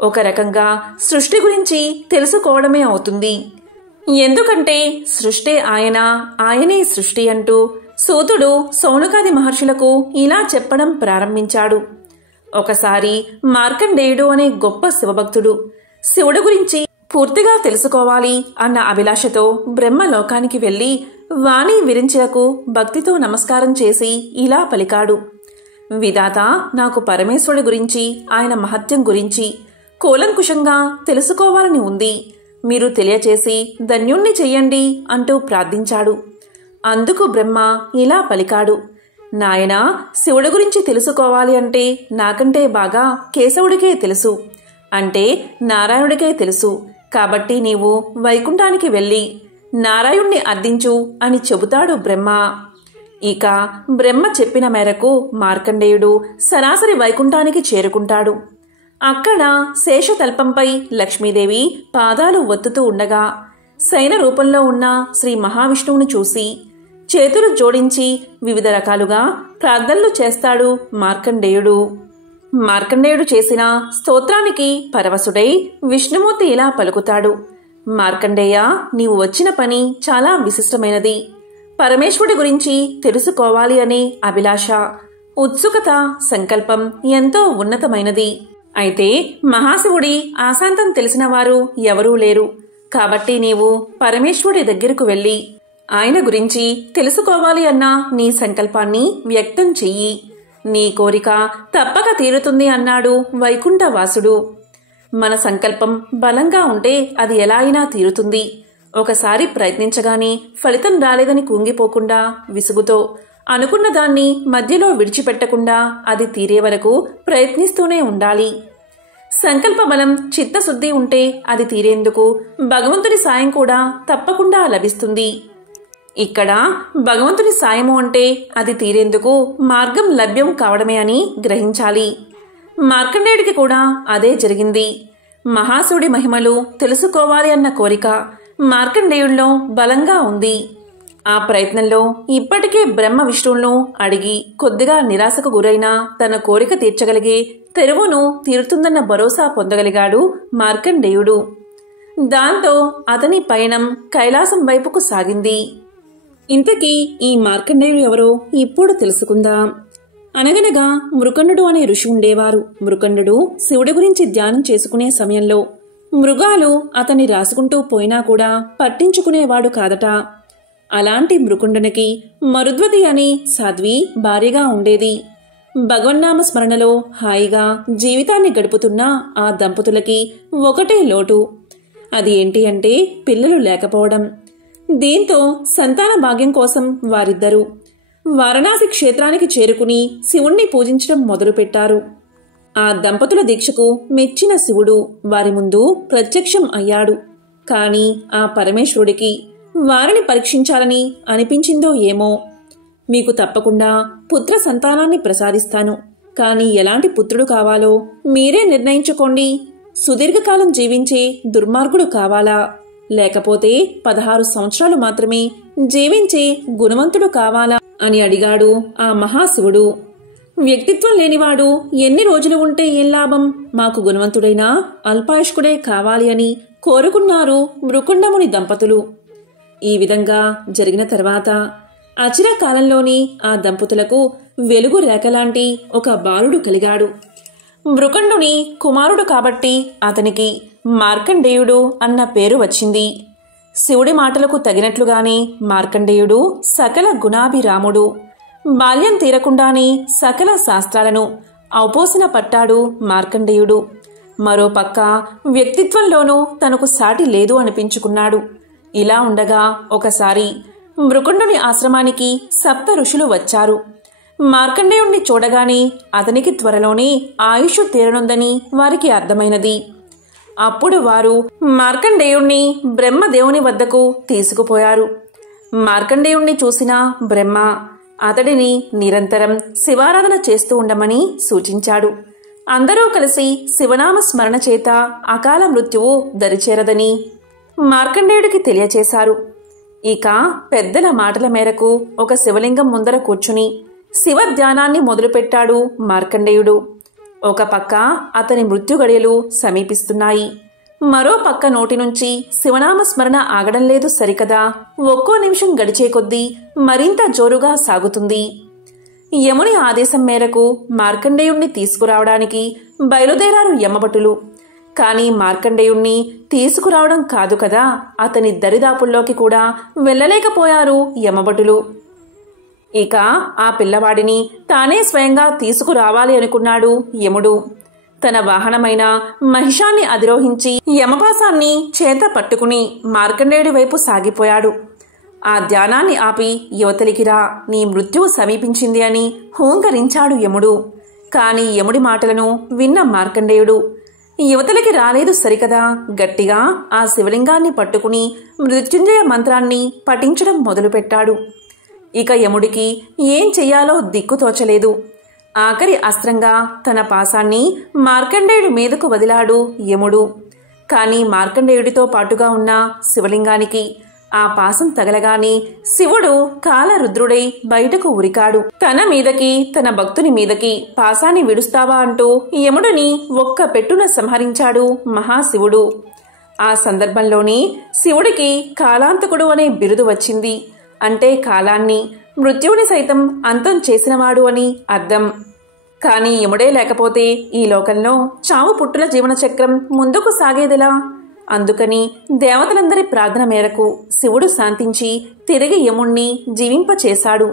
ఒక రకంగా సృష్టి గురించి తెలుసుకోవడమే అవుతుంది. ఎందుకంటే సృష్టి ఆయన, ఆయనే సృష్టి అంటూ సూతుడు సౌనకాది మహర్షులకు ఇలా చెప్పడం ప్రారంభించాడు. ఒకసారి మార్కండేయుడు అనే గొప్ప శివభక్తుడు శివుడు గురించి పూర్తిగా తెలుసుకోవాలి అన్న అభిలాషతో బ్రహ్మలోకానికి వెళ్లి వాణి విరించకు భక్తితో నమస్కారం చేసి ఇలా పలికాడు: విధాత, నాకు పరమేశ్వరుడి గురించి, ఆయన మహత్యం గురించి కూలంకుషంగా తెలుసుకోవాలని ఉంది. మీరు తెలియచేసి ధన్యుణ్ణి చెయ్యండి అంటూ ప్రార్థించాడు. అందుకు బ్రహ్మ ఇలా పలికాడు: నాయనా, శివుడి గురించి తెలుసుకోవాలి అంటే నాకంటే బాగా కేశవుడికే తెలుసు, అంటే నారాయణుడికే తెలుసు. కాబట్టి నీవు వైకుంఠానికి వెళ్ళి నారాయణ్ణి అర్థించు అని చెబుతాడు బ్రహ్మ. ఇక బ్రహ్మ చెప్పిన మేరకు మార్కండేయుడు సరాసరి వైకుంఠానికి చేరుకుంటాడు. అక్కడ శేషతల్పంపై లక్ష్మీదేవి పాదాలు ఒత్తుతూ ఉండగా శయన రూపంలో ఉన్న శ్రీ మహావిష్ణువును చూసి చేతులు జోడించి వివిధ రకాలుగా ప్రార్థనలు చేస్తాడు మార్కండేయుడు. మార్కండేయుడు చేసిన స్తోత్రానికి పరవశుడై విష్ణుమూర్తి ఇలా పలుకుతాడు: మార్కండేయ, నీవు వచ్చిన పని చాలా విశిష్టమైనది. పరమేశ్వరుడి గురించి తెలుసుకోవాలి అనే అభిలాష, ఉత్సుకత, సంకల్పం ఎంతో ఉన్నతమైనది. అయితే మహాశివుడి ఆశాంతం తెలిసిన వారు ఎవరూ లేరు. కాబట్టి నీవు పరమేశ్వరుడి దగ్గరకు వెళ్ళి ఆయన గురించి తెలుసుకోవాలి అన్న నీ సంకల్పాన్ని వ్యక్తం చెయ్యి. నీ కోరిక తప్పక తీరుతుంది అన్నాడు వైకుంఠవాసుడు. మన సంకల్పం బలంగా ఉంటే అది ఎలా అయినా తీరుతుంది. ఒకసారి ప్రయత్నించగానే ఫలితం రాలేదని కుంగిపోకుండా విసుగుతో అనుకున్న దాన్ని మధ్యలో విడిచిపెట్టకుండా అది తీరే వరకు ప్రయత్నిస్తూనే ఉండాలి. సంకల్ప బలం, చిత్తశుద్ధి ఉంటే అది తీరేందుకు భగవంతుని సాయం కూడా తప్పకుండా లభిస్తుంది. ఇక్కడ భగవంతుని సాయము అంటే అది తీరేందుకు మార్గం లభ్యం కావడమే అని గ్రహించాలి. మార్కండేయుడికి కూడా అదే జరిగింది. మహాశివుడి మహిమలు తెలుసుకోవాలి అన్న కోరిక మార్కండేయుడిలో బలంగా ఉంది. ఆ ప్రయత్నంలో ఇప్పటికే బ్రహ్మ విష్ణువులను అడిగి కొద్దిగా నిరాశకు గురైన తన కోరిక తీర్చగలిగే తెరువును తీరుతుందన్న భరోసా పొందగలిగాడు మార్కండేయుడు. దాంతో అతని పయనం కైలాసం వైపుకు సాగింది. ఇంతకీ ఈ మార్కండేయుడు ఎవరో ఇప్పుడు తెలుసుకుందాం. అనగనగా మృకండు అనే ఋషి ఉండేవారు. మృకండు శివుడి గురించి ధ్యానం చేసుకునే సమయంలో మృగాలు అతన్ని రాసుకుంటూ పోయినా కూడా పట్టించుకునేవాడు కాదట. అలాంటి మృకుండునికి మరుద్వతి అని సాధ్వి భార్యగా ఉండేది. భగవన్నామ స్మరణలో హాయిగా జీవితాన్ని గడుపుతున్న ఆ దంపతులకి ఒకటే లోటు. అది ఏంటి అంటే పిల్లలు లేకపోవడం. దీంతో సంతాన భాగ్యం కోసం వారిద్దరూ వారణాసి క్షేత్రానికి చేరుకుని శివుణ్ణి పూజించడం మొదలుపెట్టారు. ఆ దంపతుల దీక్షకు మెచ్చిన శివుడు వారి ముందు ప్రత్యక్షం అయ్యాడు. కాని ఆ పరమేశ్వరుడికి వారిని పరీక్షించాలని అనిపించిందో ఏమో. మీకు తప్పకుండా పుత్ర సంతానాన్ని ప్రసాదిస్తాను. కాని ఎలాంటి పుత్రుడు కావాలో మీరే నిర్ణయించుకోండి. సుదీర్ఘకాలం జీవించే దుర్మార్గుడు కావాలా, లేకపోతే 16 సంవత్సరాలు మాత్రమే జీవించే గుణవంతుడు కావాలా అని అడిగాడు ఆ మహాశివుడు. వ్యక్తిత్వం లేనివాడు ఎన్ని రోజులు ఉంటే ఏం లాభం? మాకు గుణవంతుడైన అల్పాయుష్కుడే కావాలి అని కోరుకున్నారు మృకుండముని దంపతులు. ఈ విధంగా జరిగిన తర్వాత అచిర కాలంలోని ఆ దంపతులకు వెలుగు రేఖలాంటి ఒక బాలుడు కలిగాడు. మృకండుని కుమారుడు కాబట్టి అతనికి మార్కండేయుడు అన్న పేరు వచ్చింది. శివుడి మాటలకు తగినట్లుగానే మార్కండేయుడు సకల గుణాభిరాముడు. బాల్యం తీరకుండానే సకల శాస్త్రాలను ఔపోసన పట్టాడు మార్కండేయుడు. మరోపక్క వ్యక్తిత్వంలోనూ తనకు సాటి లేదు అనిపించుకున్నాడు. ఇలా ఉండగా ఒకసారి మృకుండుని ఆశ్రమానికి 7 ఋషులు వచ్చారు. మార్కండేయుణ్ణి చూడగానే అతనికి త్వరలోనే ఆయుష్ తీరనుందని వారికి అర్థమైనది. అప్పుడు వారు మార్కండేయుణ్ణి బ్రహ్మదేవుని వద్దకు తీసుకుపోయారు. మార్కండేయుణ్ణి చూసిన బ్రహ్మ అతడిని నిరంతరం శివారాధన చేస్తూ ఉండమని సూచించాడు. అందరూ కలిసి శివనామ స్మరణ చేత అకాల మృత్యువు దరిచేరదని మార్కండేయుడికి తెలియచేశారు. ఇక పెద్దల మాటల మేరకు ఒక శివలింగం ముందర కూర్చుని శివ ధ్యానాన్ని మొదలుపెట్టాడు మార్కండేయుడు. ఒక పక్క అతని మృత్యు గడియలు సమీపిస్తున్నాయి, మరో పక్క నోటి నుంచి శివనామ స్మరణ ఆగడం లేదు సరికదా. ఒక్కో నిమిషం గడిచే కొద్దీ మరింత జోరుగా సాగుతుంది. యముని ఆదేశం మేరకు మార్కండేయుణ్ణి తీసుకురావడానికి బయలుదేరారు యమభటులు. కాని మార్కండేయుణ్ణి తీసుకురావడం కాదు కదా, అతని దరిదాపుల్లోకి కూడా వెళ్ళలేకపోయారు యమభటులు. ఇక ఆ పిల్లవాడిని తానే స్వయంగా తీసుకురావాలి అనుకున్నాడు యముడు. తన వాహనమైన మహిషాన్ని అధిరోహించి యమపాసాన్ని చేత పట్టుకుని మార్కండేయుడి వైపు సాగిపోయాడు. ఆ ధ్యానాన్ని ఆపి యువతలికి రా, నీ మృత్యువు సమీపించింది అని హూంకరించాడు యముడు. కాని యముడి మాటలను విన్న మార్కండేయుడు యువతలికి రాలేదు సరికదా, గట్టిగా ఆ శివలింగాన్ని పట్టుకుని మృత్యుంజయ మంత్రాన్ని పఠించడం మొదలుపెట్టాడు. ఇక యముడికి ఏం చెయ్యాలో దిక్కుతోచలేదు. ఆఖరి అస్త్రంగా తన పాసాన్ని మార్కండేయుడి మీదకు వదిలాడు యముడు. కాని మార్కండేయుడితో పాటుగా ఉన్న శివలింగానికి ఆ పాసం తగలగానే శివుడు కాలరుద్రుడై బయటకు ఉరికాడు. తన మీదకి తన భక్తుని మీదకి పాసాన్ని విడుస్తావా అంటూ యముడిని ఒక్క పెట్టున సంహరించాడు మహాశివుడు. ఆ సందర్భంలోనే శివుడికి కాలాంతకుడు అనే బిరుదు వచ్చింది. అంటే కాలాన్ని, మృత్యువుని సైతం అంతం చేసినవాడు అని అర్థం. కాని యముడే లేకపోతే ఈ లోకంలో చావు పుట్టుల జీవన చక్రం ముందుకు సాగేదిలా? అందుకని దేవతలందరి ప్రార్థన మేరకు శివుడు శాంతించి తిరిగి యముణ్ణి జీవింపచేశాడు.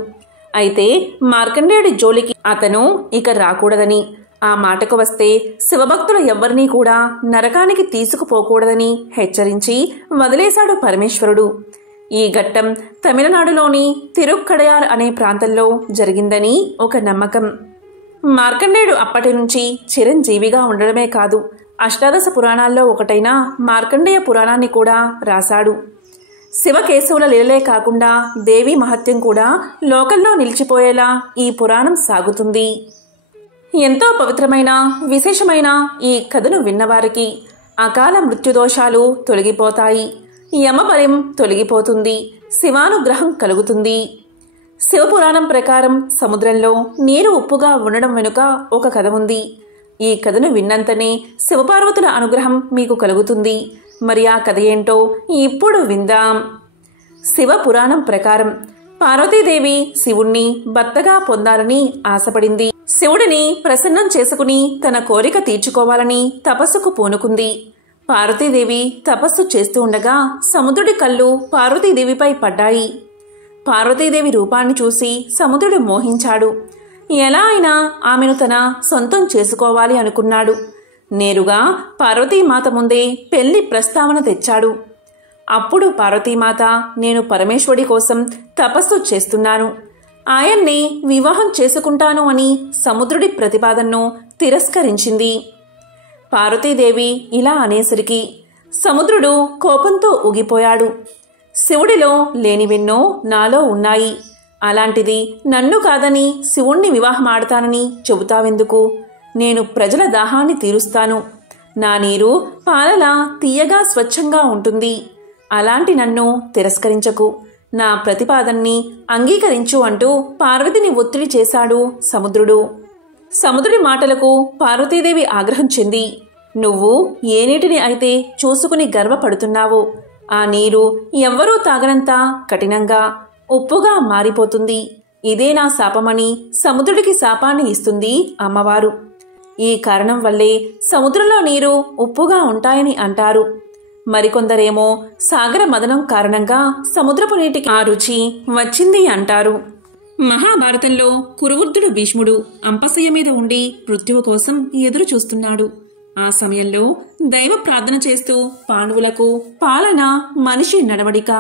అయితే మార్కండేయుడి జోలికి అతను ఇక రాకూడదని, ఆ మాటకు వస్తే శివభక్తుల ఎవ్వరినీ కూడా నరకానికి తీసుకుపోకూడదని హెచ్చరించి వదిలేశాడు పరమేశ్వరుడు. ఈ ఘట్టం తమిళనాడులోని తిరుక్కడయార్ అనే ప్రాంతంలో జరిగిందని ఒక నమ్మకం. మార్కండేయుడు అప్పటి నుంచి చిరంజీవిగా ఉండడమే కాదు, అష్టాదశ పురాణాల్లో ఒకటైన మార్కండేయ పురాణాన్ని కూడా రాశాడు. శివకేశవుల లీలలే కాకుండా దేవి మహత్యం కూడా లోకంలో నిలిచిపోయేలా ఈ పురాణం సాగుతుంది. ఎంతో పవిత్రమైన విశేషమైన ఈ కథను విన్నవారికి అకాల మృత్యుదోషాలు తొలగిపోతాయి, యమభయం తొలగిపోతుంది, శివానుగ్రహం కలుగుతుంది. శివపురాణం ప్రకారం సముద్రంలో నీరు ఉప్పుగా ఉండడం వెనుక ఒక కథ ఉంది. ఈ కథను విన్నంతనే శివపార్వతుల అనుగ్రహం మీకు కలుగుతుంది. మరి ఆ కథ ఏంటో ఇప్పుడు విందాం. శివపురాణం ప్రకారం పార్వతీదేవి శివుణ్ణి భర్తగా పొందాలని ఆశపడింది. శివుడిని ప్రసన్నం చేసుకుని తన కోరిక తీర్చుకోవాలని తపస్సుకు పూనుకుంది. పార్వతీదేవి తపస్సు చేస్తూ ఉండగా సముద్రుడి కళ్ళు పార్వతీదేవిపై పడ్డాయి. పార్వతీదేవి రూపాన్ని చూసి సముద్రుడు మోహించాడు. ఎలా అయినా ఆమెను తన సొంతం చేసుకోవాలి అనుకున్నాడు. నేరుగా పార్వతీమాత ముందే పెళ్లి ప్రస్తావన తెచ్చాడు. అప్పుడు పార్వతీమాత, నేను పరమేశ్వరుడి కోసం తపస్సు చేస్తున్నాను, ఆయన్ని వివాహం చేసుకుంటాను అని సముద్రుడి ప్రతిపాదనను తిరస్కరించింది. పార్వతీదేవి ఇలా అనేసరికి సముద్రుడు కోపంతో ఊగిపోయాడు. శివుడిలో లేనివెన్నో నాలో ఉన్నాయి, అలాంటిది నన్ను కాదని శివుణ్ణి వివాహమాడతానని చెబుతావెందుకు? నేను ప్రజల దాహాన్ని తీరుస్తాను, నా నీరు పాలలా తీయగా స్వచ్ఛంగా ఉంటుంది, అలాంటి నన్ను తిరస్కరించకు, నా ప్రతిపాదన్ని అంగీకరించు అంటూ పార్వతిని ఒత్తిడి చేశాడు సముద్రుడు. సముద్రుడి మాటలకు పార్వతీదేవి ఆగ్రహం చెంది, నువ్వు ఏ నీటిని అయితే చూసుకుని గర్వపడుతున్నావో ఆ నీరు ఎవ్వరూ తాగనంత కఠినంగా ఉప్పుగా మారిపోతుంది, ఇదే నా శాపమని సముద్రుడికి శాపాన్ని ఇస్తుంది అమ్మవారు. ఈ కారణం వల్లే సముద్రంలో నీరు ఉప్పుగా ఉంటాయని అంటారు. మరికొందరేమో సాగర మదనం కారణంగా సముద్రపు నీటికి ఆ రుచి వచ్చింది అంటారు. మహాభారతంలో కురువృద్ధుడు భీష్ముడు అంపశయ్య మీద ఉండి మృత్యువు కోసం ఎదురు చూస్తున్నాడు. ఆ సమయంలో దైవ ప్రార్థన చేస్తూ పాండవులకు పాలన, మనిషి నడవడిక,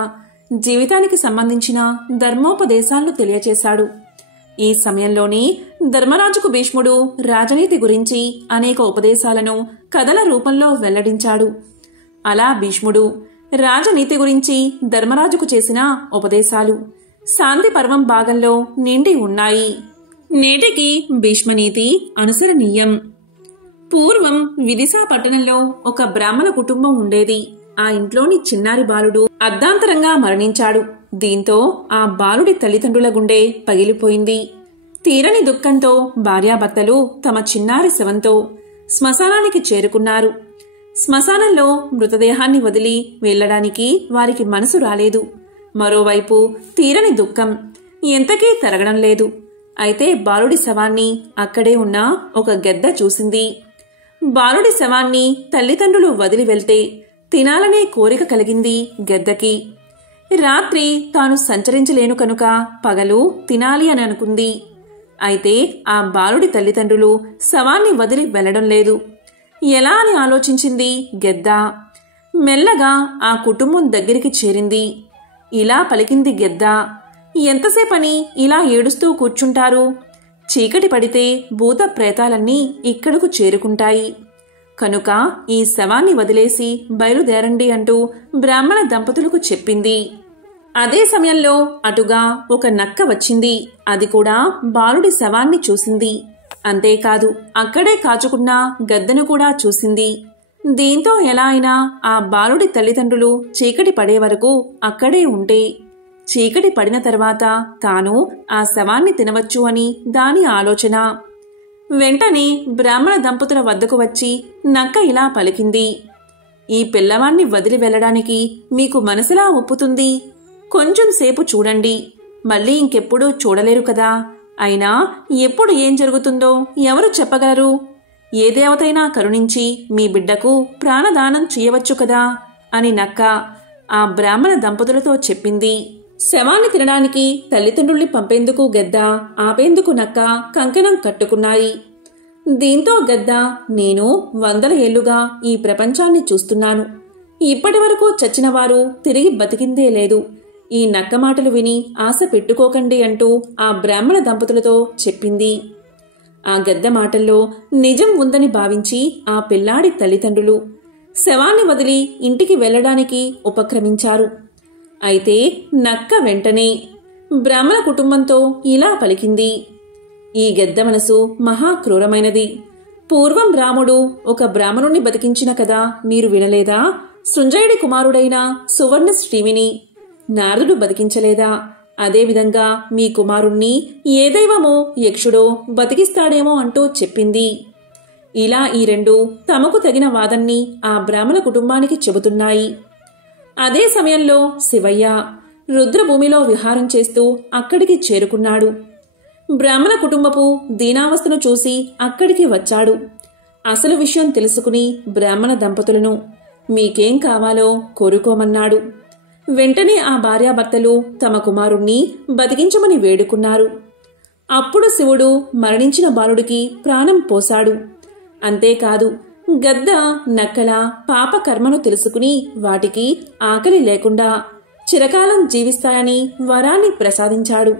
జీవితానికి సంబంధించిన ధర్మోపదేశాలను తెలియచేశాడు. ఈ సమయంలోనే ధర్మరాజుకు భీష్ముడు రాజనీతి గురించి అనేక ఉపదేశాలను కథల రూపంలో వెల్లడించాడు. అలా భీష్ముడు రాజనీతి గురించి ధర్మరాజుకు చేసిన ఉపదేశాలు శాంతి పర్వం భాగంలో నిండి ఉన్నాయి. నేటికి భీష్మనీతి అనుసరణీయం. పూర్వం విదిశా పట్టణంలో ఒక బ్రాహ్మణ కుటుంబం ఉండేది. ఆ ఇంట్లోని చిన్నారి బాలుడు అర్ధాంతరంగా మరణించాడు. దీంతో ఆ బాలుడి తల్లిదండ్రుల గుండె పగిలిపోయింది. తీరని దుఃఖంతో భార్యాభర్తలు తమ చిన్నారి శవంతో శ్మశానానికి చేరుకున్నారు. శ్మశానంలో మృతదేహాన్ని వదిలి వెళ్లడానికి వారికి మనసు రాలేదు. మరోవైపు తీరని దుఃఖం ఎంతకీ తరగడం లేదు. అయితే బాలుడి శవాన్ని అక్కడే ఉన్న ఒక గెద్ద చూసింది. బాలుడి శవాన్ని తల్లిదండ్రులు వదిలి వెళ్తే తినాలనే కోరిక కలిగింది గెద్దకి. రాత్రి తాను సంచరించలేను కనుక పగలు తినాలి అని అనుకుంది. అయితే ఆ బాలుడి తల్లిదండ్రులు శవాన్ని వదిలి వెళ్లడం లేదు. ఎలా అని ఆలోచించింది గెద్ద. మెల్లగా ఆ కుటుంబం దగ్గరికి చేరింది. ఇలా పలికింది గెద్ద, ఎంతసేపని ఇలా ఏడుస్తూ కూర్చుంటారు? చీకటి పడితే భూత ప్రేతాలన్నీ ఇక్కడకు చేరుకుంటాయి. కనుక ఈ శవాన్ని వదిలేసి బయలుదేరండి అంటూ బ్రాహ్మణ దంపతులకు చెప్పింది. అదే సమయంలో అటుగా ఒక నక్క వచ్చింది. అది కూడా బాలుడి శవాన్ని చూసింది. అంతేకాదు అక్కడే కాచుకున్న గద్దను కూడా చూసింది. దీంతో ఎలా అయినా ఆ బాలుడి తల్లిదండ్రులు చీకటి పడే వరకు అక్కడే ఉంటే చీకటి పడిన తర్వాత తాను ఆ శవాన్ని తినవచ్చు అని దాని ఆలోచన. వెంటనే బ్రాహ్మణ దంపతుల వద్దకు వచ్చి నక్క ఇలా పలికింది, ఈ పిల్లవాణ్ణి వదిలి వెళ్లడానికి మీకు మనసులా ఒప్పుతుంది? కొంచెం సేపు చూడండి, మళ్ళీ ఇంకెప్పుడూ చూడలేరు కదా. అయినా ఎప్పుడు ఏం జరుగుతుందో ఎవరు చెప్పగలరు? ఏ దేవతైనా కరుణించి మీ బిడ్డకు ప్రాణదానం చేయవచ్చు కదా అని నక్క ఆ బ్రాహ్మణ దంపతులతో చెప్పింది. శవాన్ని తినడానికి తల్లిదండ్రుల్ని పంపేందుకు గెద్ద, ఆపేందుకు నక్క కంకణం కట్టుకున్నాయి. దీంతో గెద్ద, నేను 100 ఏళ్లుగా ఈ ప్రపంచాన్ని చూస్తున్నాను. ఇప్పటి వరకు చచ్చినవారు తిరిగి బతికిందే లేదు. ఈ నక్క మాటలు విని ఆశ పెట్టుకోకండి అంటూ ఆ బ్రాహ్మణ దంపతులతో చెప్పింది. ఆ గెద్ద మాటల్లో నిజం ఉందని భావించి ఆ పిల్లాడి తల్లిదండ్రులు శవాన్ని వదిలి ఇంటికి వెళ్లడానికి ఉపక్రమించారు. అయితే నక్క వెంటనే బ్రాహ్మణ కుటుంబంతో ఇలా పలికింది, ఈ గెద్ద మనసు మహాక్రూరమైనది. పూర్వం రాముడు ఒక బ్రాహ్మణుణ్ణి బతికించిన కదా మీరు వినలేదా? సృంజయుడి కుమారుడైన సువర్ణ శ్రీవిని నారదుడు బతికించలేదా? అదేవిధంగా మీ కుమారుణ్ణి ఏ దైవమో యక్షుడో బతికిస్తాడేమో అంటూ చెప్పింది. ఇలా ఈ రెండు తమకు తగిన వాదన్ని ఆ బ్రాహ్మణ కుటుంబానికి చెబుతున్నాయి. అదే సమయంలో శివయ్య రుద్రభూమిలో విహారం చేస్తూ అక్కడికి చేరుకున్నాడు. బ్రాహ్మణ కుటుంబపు దీనావస్థను చూసి అక్కడికి వచ్చాడు. అసలు విషయం తెలుసుకుని బ్రాహ్మణ దంపతులను మీకేం కావాలో కోరుకోమన్నాడు. వెంటనే ఆ భార్యాభర్తలు తమ కుమారుణ్ణి బతికించమని వేడుకున్నారు. అప్పుడు శివుడు మరణించిన బాలుడికి ప్రాణం పోశాడు. అంతేకాదు గద్ద, నక్కల పాపకర్మను తెలుసుకుని వాటికి ఆకలి లేకుండా చిరకాలం జీవిస్తాయని వరాన్ని ప్రసాదించాడు.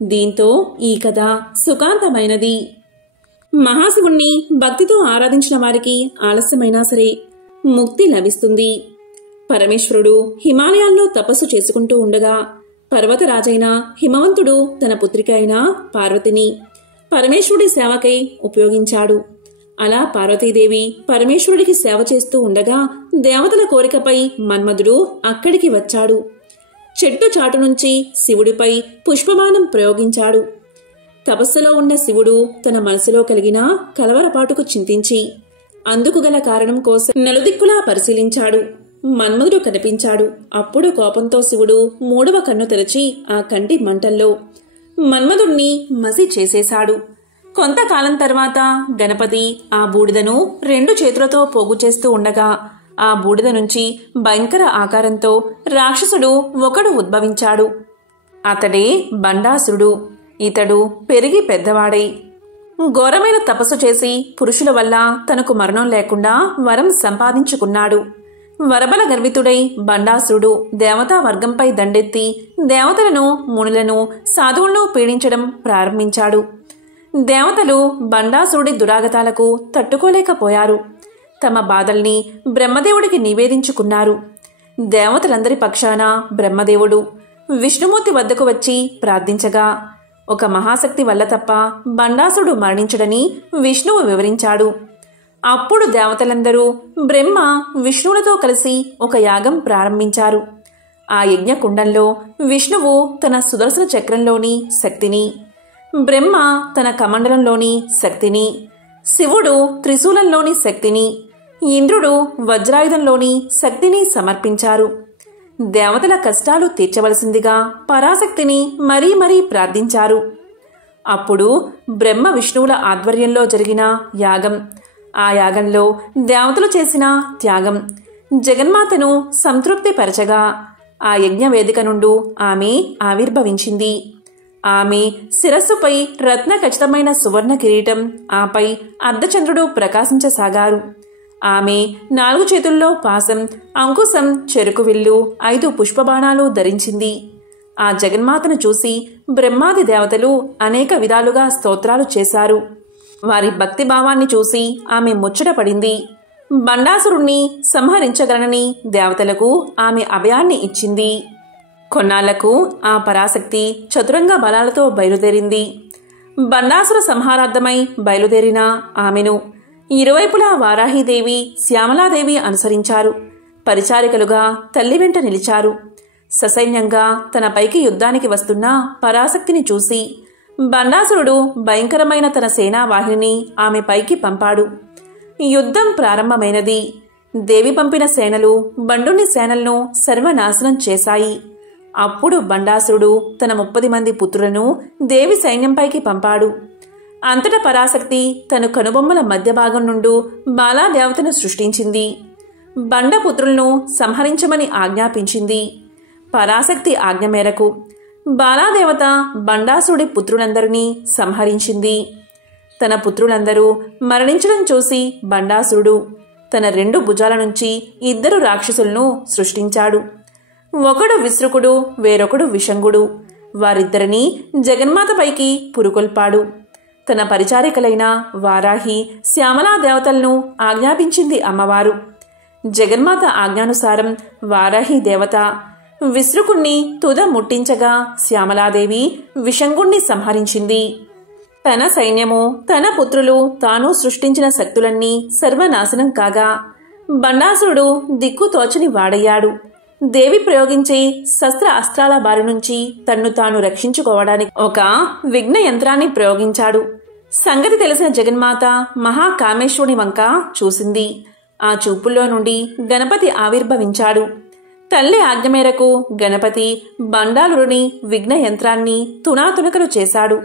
దీంతో ఈ కథ సుఖాంతమైనది. మహాశివుణ్ణి భక్తితో ఆరాధించిన వారికి ఆలస్యమైనా సరే ముక్తి లభిస్తుంది. పరమేశ్వరుడు హిమాలయాల్లో తపస్సు చేసుకుంటూ ఉండగా పర్వతరాజైన హిమవంతుడు తన పుత్రిక అయిన పార్వతిని పరమేశ్వరుడి సేవకై ఉపయోగించాడు. అలా పార్వతీదేవి పరమేశ్వరుడికి సేవ చేస్తూ ఉండగా దేవతల కోరికపై మన్మధుడు అక్కడికి వచ్చాడు. చెట్టు చాటు నుంచి శివుడిపై పుష్పబాణం ప్రయోగించాడు. తపస్సులో ఉన్న శివుడు తన మనసులో కలిగిన కలవరపాటుకు చింతించి అందుకు గల కారణం కోసం నలుదిక్కులా పరిశీలించాడు. మన్మధుడు కనిపించాడు. అప్పుడు కోపంతో శివుడు 3వ కన్ను తెరచి ఆ కంటి మంటల్లో మన్మధుణ్ణి మసి చేసేశాడు. కొంతకాలం తర్వాత గణపతి ఆ బూడిదను 2 చేతులతో పోగు చేస్తూ ఉండగా ఆ బూడిద నుంచి భయంకర ఆకారంతో రాక్షసుడు ఒకడు ఉద్భవించాడు. అతడే బండాసురుడు. ఇతడు పెరిగి పెద్దవాడై ఘోరమైన తపస్సు చేసి పురుషుల వల్ల తనకు మరణం లేకుండా వరం సంపాదించుకున్నాడు. వరబల గర్వితుడై బండాసురుడు దేవతా వర్గంపై దండెత్తి దేవతలను, మునులను, సాధువులను పీడించడం ప్రారంభించాడు. దేవతలు బండాసురుడి దురాగతాలకు తట్టుకోలేకపోయారు. తమ బాధల్ని బ్రహ్మదేవుడికి నివేదించుకున్నారు. దేవతలందరి పక్షాన బ్రహ్మదేవుడు విష్ణుమూర్తి వద్దకు వచ్చి ప్రార్థించగా ఒక మహాశక్తి వల్ల తప్ప బండాసురుడు మరణించడని విష్ణువు వివరించాడు. అప్పుడు దేవతలందరూ బ్రహ్మ, విష్ణువులతో కలిసి ఒక యాగం ప్రారంభించారు. ఆ యజ్ఞకుండంలో విష్ణువు తన సుదర్శన చక్రంలోని శక్తిని, బ్రహ్మ తన కమండలంలోని శక్తిని, శివుడు త్రిశూలంలోని శక్తిని, ఇంద్రుడు వజ్రాయుధంలోని శక్తిని సమర్పించారు. దేవతల కష్టాలు తీర్చవలసిందిగా పరాశక్తిని మరీ మరీ ప్రార్థించారు. అప్పుడు బ్రహ్మ విష్ణువుల ఆధ్వర్యంలో జరిగిన యాగం, ఆ యాగంలో దేవతలు చేసిన త్యాగం జగన్మాతను సంతృప్తిపరచగా ఆ యజ్ఞ వేదిక నుండి ఆమె ఆవిర్భవించింది. ఆమె శిరస్సుపై రత్న ఖచ్చితమైన సువర్ణ కిరీటం, ఆపై అర్ధచంద్రుడు ప్రకాశించసాగారు. ఆమె 4 చేతుల్లో పాసం, అంకుశం, చెరుకు విల్లు, 5 పుష్పబాణాలు ధరించింది. ఆ జగన్మాతను చూసి బ్రహ్మాది దేవతలు అనేక విధాలుగా స్తోత్రాలు చేశారు. వారి భక్తిభావాన్ని చూసి ఆమె ముచ్చటపడింది. బండాసురుణ్ణి సంహరించగలనని దేవతలకు ఆమె అభయాన్ని ఇచ్చింది. కొన్నాళ్లకు ఆ పరాశక్తి చతురంగ బలాలతో బయలుదేరింది. బండాసుర సంహారార్థమై బయలుదేరిన ఆమెను ఇరువైపులా వారాహీదేవి, శ్యామలాదేవి అనుసరించారు. పరిచారికలుగా తల్లి వెంట నిలిచారు. ససైన్యంగా తన పైకి యుద్ధానికి వస్తున్న పరాశక్తిని చూసి బండాసురుడు భయంకరమైన తన సేనావాహిని ఆమె పైకి పంపాడు. యుద్ధం ప్రారంభమైనది. దేవి పంపిన సేనలు బండుని సేనలను సర్వనాశనం చేశాయి. అప్పుడు బండాసురుడు తన 30 మంది పుత్రులను దేవి సైన్యంపైకి పంపాడు. అంతటా పరాశక్తి తన కనుబొమ్మల మధ్య భాగం నుండి బాలాదేవతను సృష్టించింది. బండపుత్రులను సంహరించమని ఆజ్ఞాపించింది. పరాశక్తి ఆజ్ఞ మేరకు బాలాదేవత బండాసురుడి పుత్రులందరినీ సంహరించింది. తన పుత్రులందరూ మరణించడం చూసి బండాసురుడు తన 2 భుజాల నుంచి 2 రాక్షసులను సృష్టించాడు. ఒకడు విశ్రుకుడు, వేరొకడు విషంగుడు. వారిద్దరినీ జగన్మాతపైకి పురుకొల్పాడు. తన పరిచారికలైన వారాహి, శ్యామలా దేవతలను ఆజ్ఞాపించింది అమ్మవారు. జగన్మాత ఆజ్ఞానుసారం వారాహి దేవత విశ్రుకుణ్ణి తుద ముట్టించగా శ్యామలాదేవి విషంగుణ్ణి సంహరించింది. తన సైన్యము, తన పుత్రులు, తాను సృష్టించిన శక్తులన్నీ సర్వనాశనం కాగా బండాసురుడు దిక్కుతోచని వాడయ్యాడు. దేవి ప్రయోగించే శస్త్ర అస్త్రాల బారి నుంచి తన్ను తాను రక్షించుకోవడానికి ఒక విఘ్న యంత్రాన్ని ప్రయోగించాడు. సంగతి తెలిసిన జగన్మాత మహాకామేశ్వరుని వంక చూసింది. ఆ చూపుల్లో నుండి గణపతి ఆవిర్భవించాడు. తల్లి ఆజ్ఞ మేరకు గణపతి బండాలుడిని విఘ్న యంత్రాన్ని తునాతునకలు చేశాడు.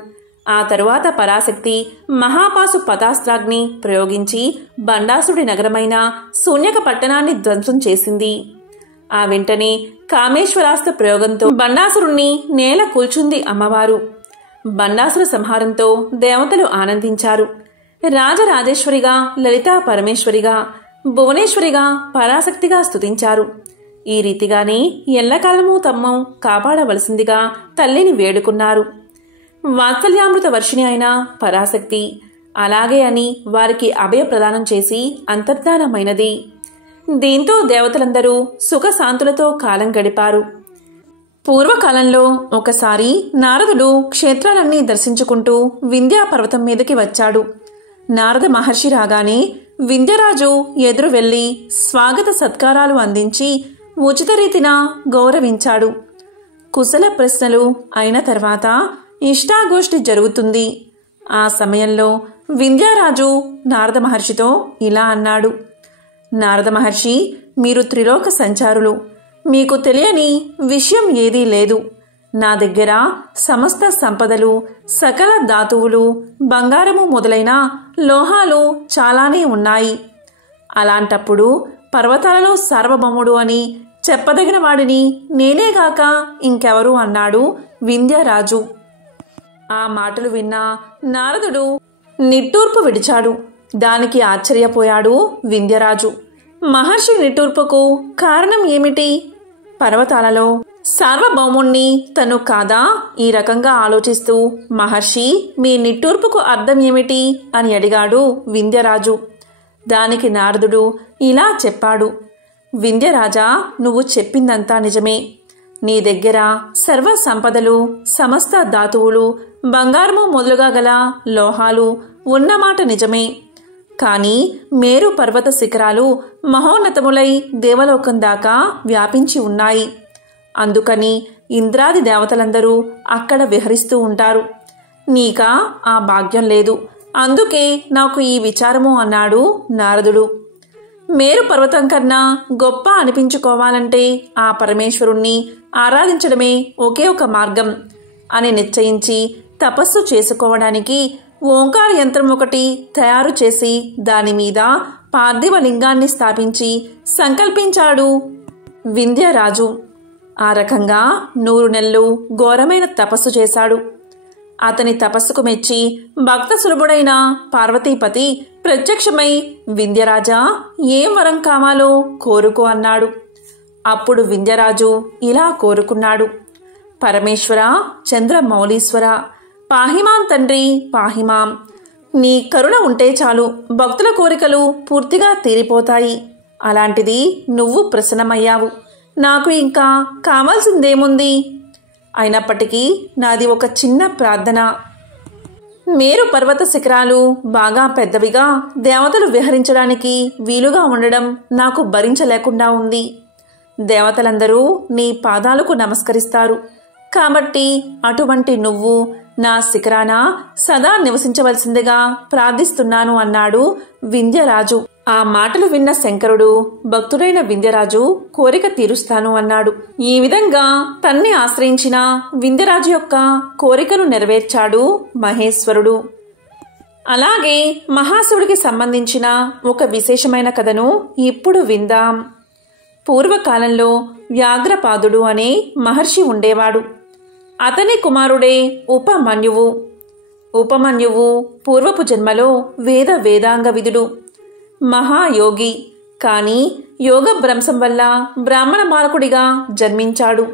ఆ తరువాత పరాశక్తి మహాపాసు పతాస్త్రాగ్ని ప్రయోగించి బండాసుడి నగరమైన శూన్యక పట్టణాన్ని ధ్వంసం చేసింది. ఆ వెంటనే కామేశ్వరాస్త్ర ప్రయోగంతో బండాసురుణ్ణి నేల కూల్చుంది అమ్మవారు. బండాసుర సంహారంతో దేవతలు ఆనందించారు. రాజరాజేశ్వరిగా, లలితా పరమేశ్వరిగా, భువనేశ్వరిగా, పరాశక్తిగా స్తుతించారు. ఈ రీతిగానే ఎల్లకాలమూ తమ్ము కాపాడవలసిందిగా తల్లిని వేడుకున్నారు. వాత్సల్యామృత వర్షిణి అయిన పరాశక్తి అలాగే అని వారికి అభయ ప్రదానం చేసి అంతర్ధానమైనది. దీంతో దేవతలందరూ సుఖశాంతులతో కాలం గడిపారు. పూర్వకాలంలో ఒకసారి నారదుడు క్షేత్రాలన్నీ దర్శించుకుంటూ వింధ్యా పర్వతం మీదకి వచ్చాడు. నారద మహర్షి రాగానే వింధ్యరాజు ఎదురు వెళ్లి స్వాగత సత్కారాలు అందించి ఉచిత రీతిన గౌరవించాడు. కుశల ప్రశ్నలు అయిన తర్వాత ఇష్టాగోష్ఠి జరుగుతుంది. ఆ సమయంలో వింధ్యారాజు నారద మహర్షితో ఇలా అన్నాడు: నారద మహర్షి, మీరు త్రిలోక సంచారులు. మీకు తెలియని విషయం ఏదీ లేదు. నా దగ్గర సమస్త సంపదలు, సకల ధాతువులు, బంగారము మొదలైన లోహాలు చాలానే ఉన్నాయి. అలాంటప్పుడు పర్వతాలలో సార్వభౌముడు అని చెప్పదగిన వాడిని నేనేగాక ఇంకెవరు అన్నాడు వింధ్యరాజు. ఆ మాటలు విన్న నారదుడు నిట్టూర్పు విడిచాడు. దానికి ఆశ్చర్యపోయాడు వింధ్యరాజు. మహర్షి నిట్టూర్పుకు కారణం ఏమిటి? పర్వతాలలో సార్వభౌముణ్ణి తను కాదా ఈ రకంగా ఆలోచిస్తూ, మహర్షి మీ నిట్టూర్పుకు అర్థం ఏమిటి అని అడిగాడు వింధ్యరాజు. దానికి నారదుడు ఇలా చెప్పాడు. వింధ్యరాజా, నువ్వు చెప్పిందంతా నిజమే. నీ దగ్గర సర్వ సంపదలు, సమస్త ధాతువులు, బంగారము మొదలుగా గల లోహాలు ఉన్నమాట నిజమే. కాని మేరు పర్వత శిఖరాలు మహోన్నతములై దేవలోకం దాకా వ్యాపించి ఉన్నాయి. అందుకని ఇంద్రాది దేవతలందరూ అక్కడ విహరిస్తూ ఉంటారు. నీకా ఆ భాగ్యం లేదు. అందుకే నాకు ఈ విచారము అన్నాడు నారదుడు. మేరు పర్వతం కన్నా గొప్ప అనిపించుకోవాలంటే ఆ పరమేశ్వరుణ్ణి ఆరాధించడమే ఒకే ఒక మార్గం అని నిశ్చయించి తపస్సు చేసుకోవడానికి ఓంకార యంత్రం ఒకటి తయారు చేసి దానిమీద పార్థివ లింగాన్ని స్థాపించి సంకల్పించాడు వింధ్యరాజు. ఆ రకంగా 100 నెలలు ఘోరమైన తపస్సు చేశాడు. అతని తపస్సుకు మెచ్చి భక్త సులభుడైన పార్వతీపతి ప్రత్యక్షమై, వింధ్యరాజా, ఏం వరం కావాలో కోరుకో అన్నాడు. అప్పుడు వింధ్యరాజు ఇలా కోరుకున్నాడు. పరమేశ్వర, చంద్రమౌళీశ్వర, పాహిమాం తండ్రి, పాహిమాం. నీ కరుణ ఉంటే చాలు, భక్తుల కోరికలు పూర్తిగా తీరిపోతాయి. అలాంటిది నువ్వు ప్రసన్నమయ్యావు. నాకు ఇంకా కావాల్సిందేముంది? అయినప్పటికీ నాది ఒక చిన్న ప్రార్థన. మేరు పర్వత శిఖరాలు బాగా పెద్దవిగా దేవతలు విహరించడానికి వీలుగా ఉండడం నాకు భరించలేకుండా ఉంది. దేవతలందరూ నీ పాదాలకు నమస్కరిస్తారు. కాబట్టి అటువంటి నువ్వు నా శిఖరాన సదా నివసించవలసిందిగా ప్రార్థిస్తున్నాను అన్నాడు వింధ్యరాజు. ఆ మాటలు విన్న శంకరుడు, భక్తుడైన వింధ్యరాజు కోరిక తీరుస్తాను అన్నాడు. ఈ విధంగా తన్ని ఆశ్రయించిన వింధ్యరాజు యొక్క కోరికను నెరవేర్చాడు మహేశ్వరుడు. అలాగే మహాశివుడికి సంబంధించిన ఒక విశేషమైన కథను ఇప్పుడు విందాం. పూర్వకాలంలో వ్యాఘ్రపాదుడు అనే మహర్షి ఉండేవాడు. అతని కుమారుడే ఉపమన్యువు. ఉపమన్యువు పూర్వపు జన్మలో వేదాంగ విదుడు, మహాయోగి. కాని యోగ భ్రంశం వల్ల బ్రాహ్మణ బాలకుడిగా జన్మించాడు.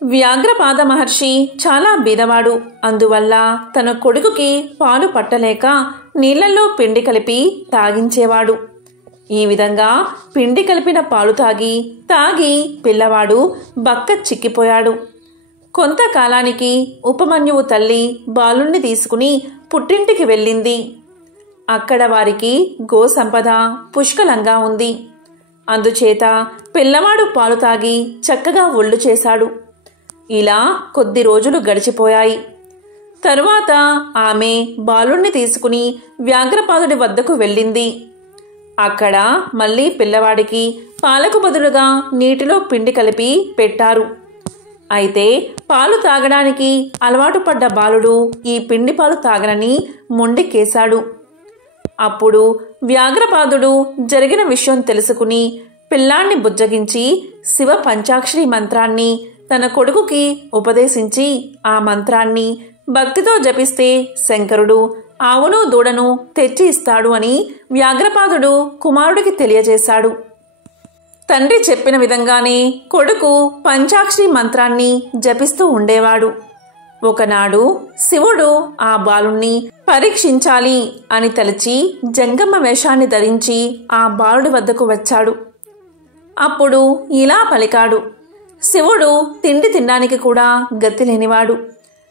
వ్యాఘ్రపాద మహర్షి చాలా బీదవాడు. అందువల్ల తన కొడుకుకి పాలు పట్టలేక నీళ్లలో పిండి కలిపి తాగించేవాడు. ఈ విధంగా పిండి కలిపిన పాలు తాగి పిల్లవాడు బక్క చిక్కిపోయాడు. కొంతకాలానికి ఉపమన్యువు తల్లి బాలుణ్ణి తీసుకుని పుట్టింటికి వెళ్ళింది. అక్కడ వారికి గో సంపద పుష్కలంగా ఉంది. అందుచేత పిల్లవాడు పాలు తాగి చక్కగా ఒళ్ళు చేశాడు. ఇలా కొద్ది రోజులు గడిచిపోయాయి. తరువాత ఆమె బాలుణ్ణి తీసుకుని వ్యాఘ్రపాదుడి వద్దకు వెళ్ళింది. అక్కడ మళ్ళీ పిల్లవాడికి పాలకు బదులుగా నీటిలో పిండి కలిపి పెట్టారు. అయితే పాలు తాగడానికి అలవాటు పడ్డ బాలుడు ఈ పిండి పాలు తాగనని మొండికేశాడు. అప్పుడు వ్యాఘ్రపాదుడు జరిగిన విషయం తెలుసుకుని పిల్లాన్ని బుజ్జగించి శివ పంచాక్షరి మంత్రాన్ని తన కొడుకుకి ఉపదేశించి ఆ మంత్రాన్ని భక్తితో జపిస్తే శంకరుడు ఆవును దూడను తెచ్చి ఇస్తాడు అని వ్యాఘ్రపాదుడు కుమారుడికి తెలియజేశాడు. తండ్రి చెప్పిన విధంగానే కొడుకు పంచాక్షరి మంత్రాన్ని జపిస్తూ ఉండేవాడు. ఒకనాడు శివుడు ఆ బాలుణ్ణి పరీక్షించాలి అని తలచి జంగమ్మ వేషాన్ని ధరించి ఆ బాలుడి వద్దకు వచ్చాడు. అప్పుడు ఇలా పలికాడు. శివుడు తిండి తినడానికి కూడా గతి లేనివాడు.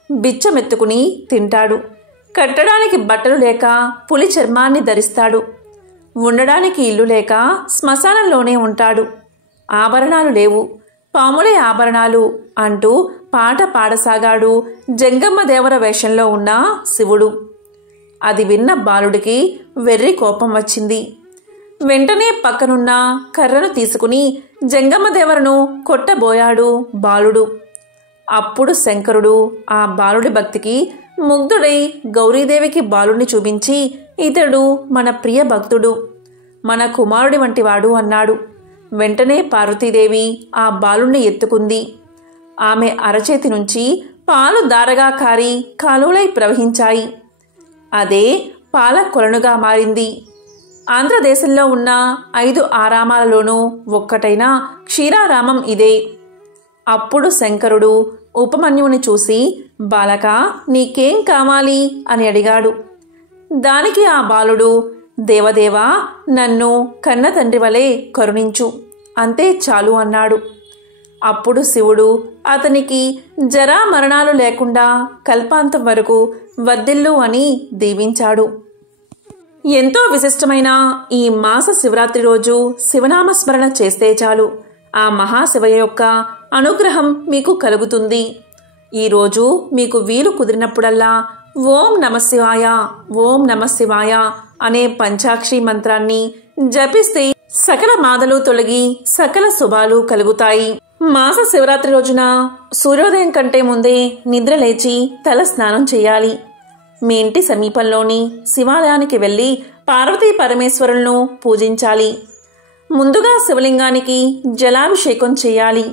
బిచ్చమెత్తుకుని తింటాడు. కట్టడానికి బట్టలు లేక పులి చర్మాన్ని ధరిస్తాడు. ఉండడానికి ఇల్లు లేక శ్మశానంలోనే ఉంటాడు. ఆభరణాలు లేవు, పాములే ఆభరణాలు అంటూ పాట పాడసాగాడు జంగమ్మ దేవర వేషంలో ఉన్న శివుడు. అది విన్న బాలుడికి వెర్రి కోపం వచ్చింది. వెంటనే పక్కనున్న కర్రను తీసుకుని జంగమ్మ దేవరను కొట్టబోయాడు బాలుడు. అప్పుడు శంకరుడు ఆ బాలుడి భక్తికి ముగ్ధుడై గౌరీదేవికి బాలుడిని చూపించి, ఇతడు మన ప్రియ భక్తుడు, మన కుమారుడి వంటివాడు అన్నాడు. వెంటనే పార్వతీదేవి ఆ బాలుణ్ణి ఎత్తుకుంది. ఆమె అరచేతి నుంచి పాలు దారగా కారి కాలువలై ప్రవహించాయి. అదే పాల కొలనుగా మారింది. ఆంధ్రదేశంలో ఉన్న 5 ఆరామాలలోనూ ఒక్కటైన క్షీరారామం ఇదే. అప్పుడు శంకరుడు ఉపమన్యుని చూసి, బాలక, నీకేం కావాలి అని అడిగాడు. దానికి ఆ బాలుడు, దేవదేవా, నన్ను కన్న తండ్రి వలె కరుణించు, అంతే చాలు అన్నాడు. అప్పుడు శివుడు అతనికి జరా మరణాలు లేకుండా కల్పాంతం వరకు వర్ధిల్లు అని దీవించాడు. ఎంతో విశిష్టమైన ఈ మాస శివరాత్రి రోజు శివనామస్మరణ చేస్తే చాలు ఆ మహాశివయ్య యొక్క అనుగ్రహం మీకు కలుగుతుంది. ఈరోజు మీకు వీలు కుదిరినప్పుడల్లా ఓం నమఃశివాయ, ఓం నమఃశివాయ అనే పంచాక్షరి మంత్రాన్ని జపిస్తే సకల బాధలు తొలగి సకల శుభాలు కలుగుతాయి. మాస శివరాత్రి రోజున సూర్యోదయం కంటే ముందే నిద్ర లేచి తల స్నానం చేయాలి. మీ ఇంటి సమీపంలోని శివాలయానికి వెళ్ళి పార్వతీ పరమేశ్వరులను పూజించాలి. ముందుగా శివలింగానికి జలాభిషేకం చేయాలి.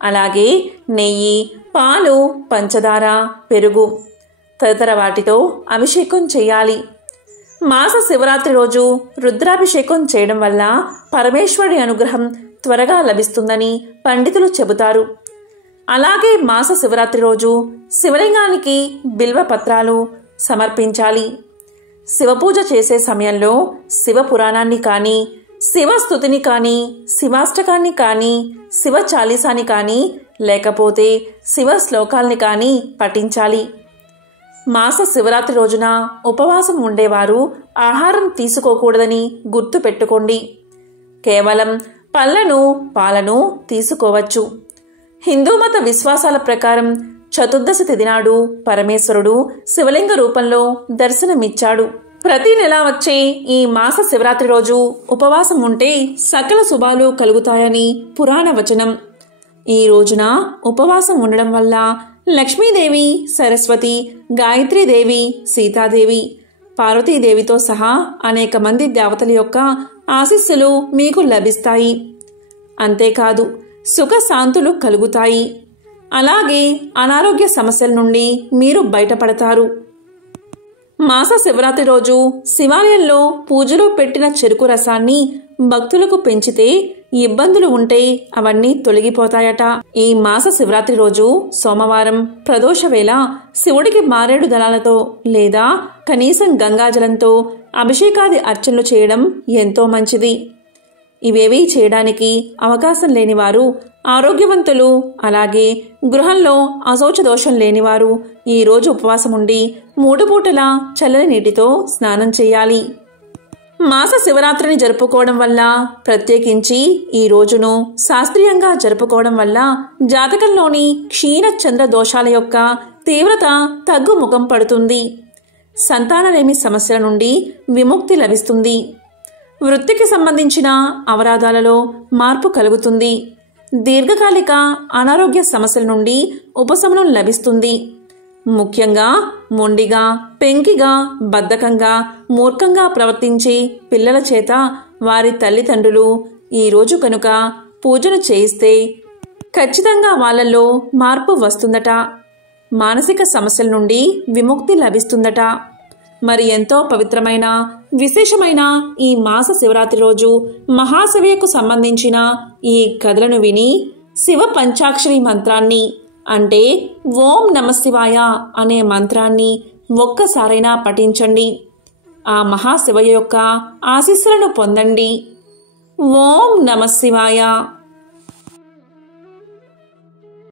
అలాగే నెయ్యి, పాలు, పంచదార, పెరుగు తదితర వాటితో అభిషేకం చేయాలి. మాస శివరాత్రి రోజు రుద్రాభిషేకం చేయడం వల్ల పరమేశ్వరుడి అనుగ్రహం త్వరగా లభిస్తుందని పండితులు చెబుతారు. అలాగే మాస శివరాత్రి రోజు శివలింగానికి బిల్వ పత్రాలు సమర్పించాలి. శివపూజ చేసే సమయంలో శివ పురాణాన్ని కానీ, శివస్తుతిని కానీ, శివాష్టకాన్ని కానీ, శివ చాలీసాని కానీ, లేకపోతే శివ శ్లోకాల్ని కానీ పఠించాలి. మాస శివరాత్రి రోజున ఉపవాసం ఉండేవారు ఆహారం తీసుకోకూడదని గుర్తు పెట్టుకోండి. కేవలం పళ్ళను, పాలను తీసుకోవచ్చు. హిందూ మత విశ్వాసాల ప్రకారం చతుర్దశి తిథి నాడు పరమేశ్వరుడు శివలింగ రూపంలో దర్శనమిచ్చాడు. ప్రతి నెల వచ్చే ఈ మాస శివరాత్రి రోజు ఉపవాసం ఉంటే సకల శుభాలు కలుగుతాయని పురాణ వచనం. ఈ రోజున ఉపవాసం ఉండడం వల్ల లక్ష్మీదేవి, సరస్వతి, గాయత్రీదేవి, సీతాదేవి, పార్వతీదేవితో సహా అనేక మంది దేవతల యొక్క ఆశీస్సులు మీకు లభిస్తాయి. అంతేకాదు సుఖ శాంతులు కలుగుతాయి. అలాగే అనారోగ్య సమస్యల నుండి మీరు బయటపడతారు. మాస శివరాత్రి రోజు శివాలయంలో పూజలో పెట్టిన చెరుకు రసాన్ని భక్తులకు పెంచితే ఇబ్బందులు ఉంటే అవన్నీ తొలగిపోతాయట. ఈ మాస శివరాత్రి రోజు సోమవారం ప్రదోష వేళ శివుడికి మారేడు దళాలతో లేదా కనీసం గంగాజలంతో అభిషేకాది అర్చనలు చేయడం ఎంతో మంచిది. ఇవేవీ చేయడానికి అవకాశం లేనివారు, ఆరోగ్యవంతులు, అలాగే గృహంలో అశౌచ దోషం లేనివారు ఈరోజు ఉపవాసం ఉండి 3 పూటల చల్లని నీటితో స్నానం చేయాలి. మాస శివరాత్రిని జరుపుకోవడం వల్ల, ప్రత్యేకించి ఈ రోజును శాస్త్రీయంగా జరుపుకోవడం వల్ల జాతకంలోని క్షీణ చంద్ర దోషాల యొక్క తీవ్రత తగ్గుముఖం పడుతుంది. సంతానలేమి సమస్యల నుండి విముక్తి లభిస్తుంది. వృత్తికి సంబంధించిన అవరాధాలలో మార్పు కలుగుతుంది. దీర్ఘకాలిక అనారోగ్య సమస్యల నుండి ఉపశమనం లభిస్తుంది. ముఖ్యంగా మొండిగా, పెంకిగా, బద్ధకంగా, మూర్ఖంగా ప్రవర్తించే పిల్లల చేత వారి తల్లిదండ్రులు ఈరోజు కనుక పూజను చేయిస్తే ఖచ్చితంగా వాళ్ళల్లో మార్పు వస్తుందట. మానసిక సమస్యల నుండి విముక్తి లభిస్తుందట. మరి ఎంతో పవిత్రమైన, విశేషమైన ఈ మాస శివరాత్రి రోజు మహాశివయ్యకు సంబంధించిన ఈ కథలను విని శివ పంచాక్షరి మంత్రాన్ని అంటే ఓం నమఃశివాయ అనే మంత్రాన్ని ఒక్కసారైనా పఠించండి. ఆ మహాశివయ్య యొక్క ఆశీస్సులను పొందండి. ఓం నమఃశివాయ.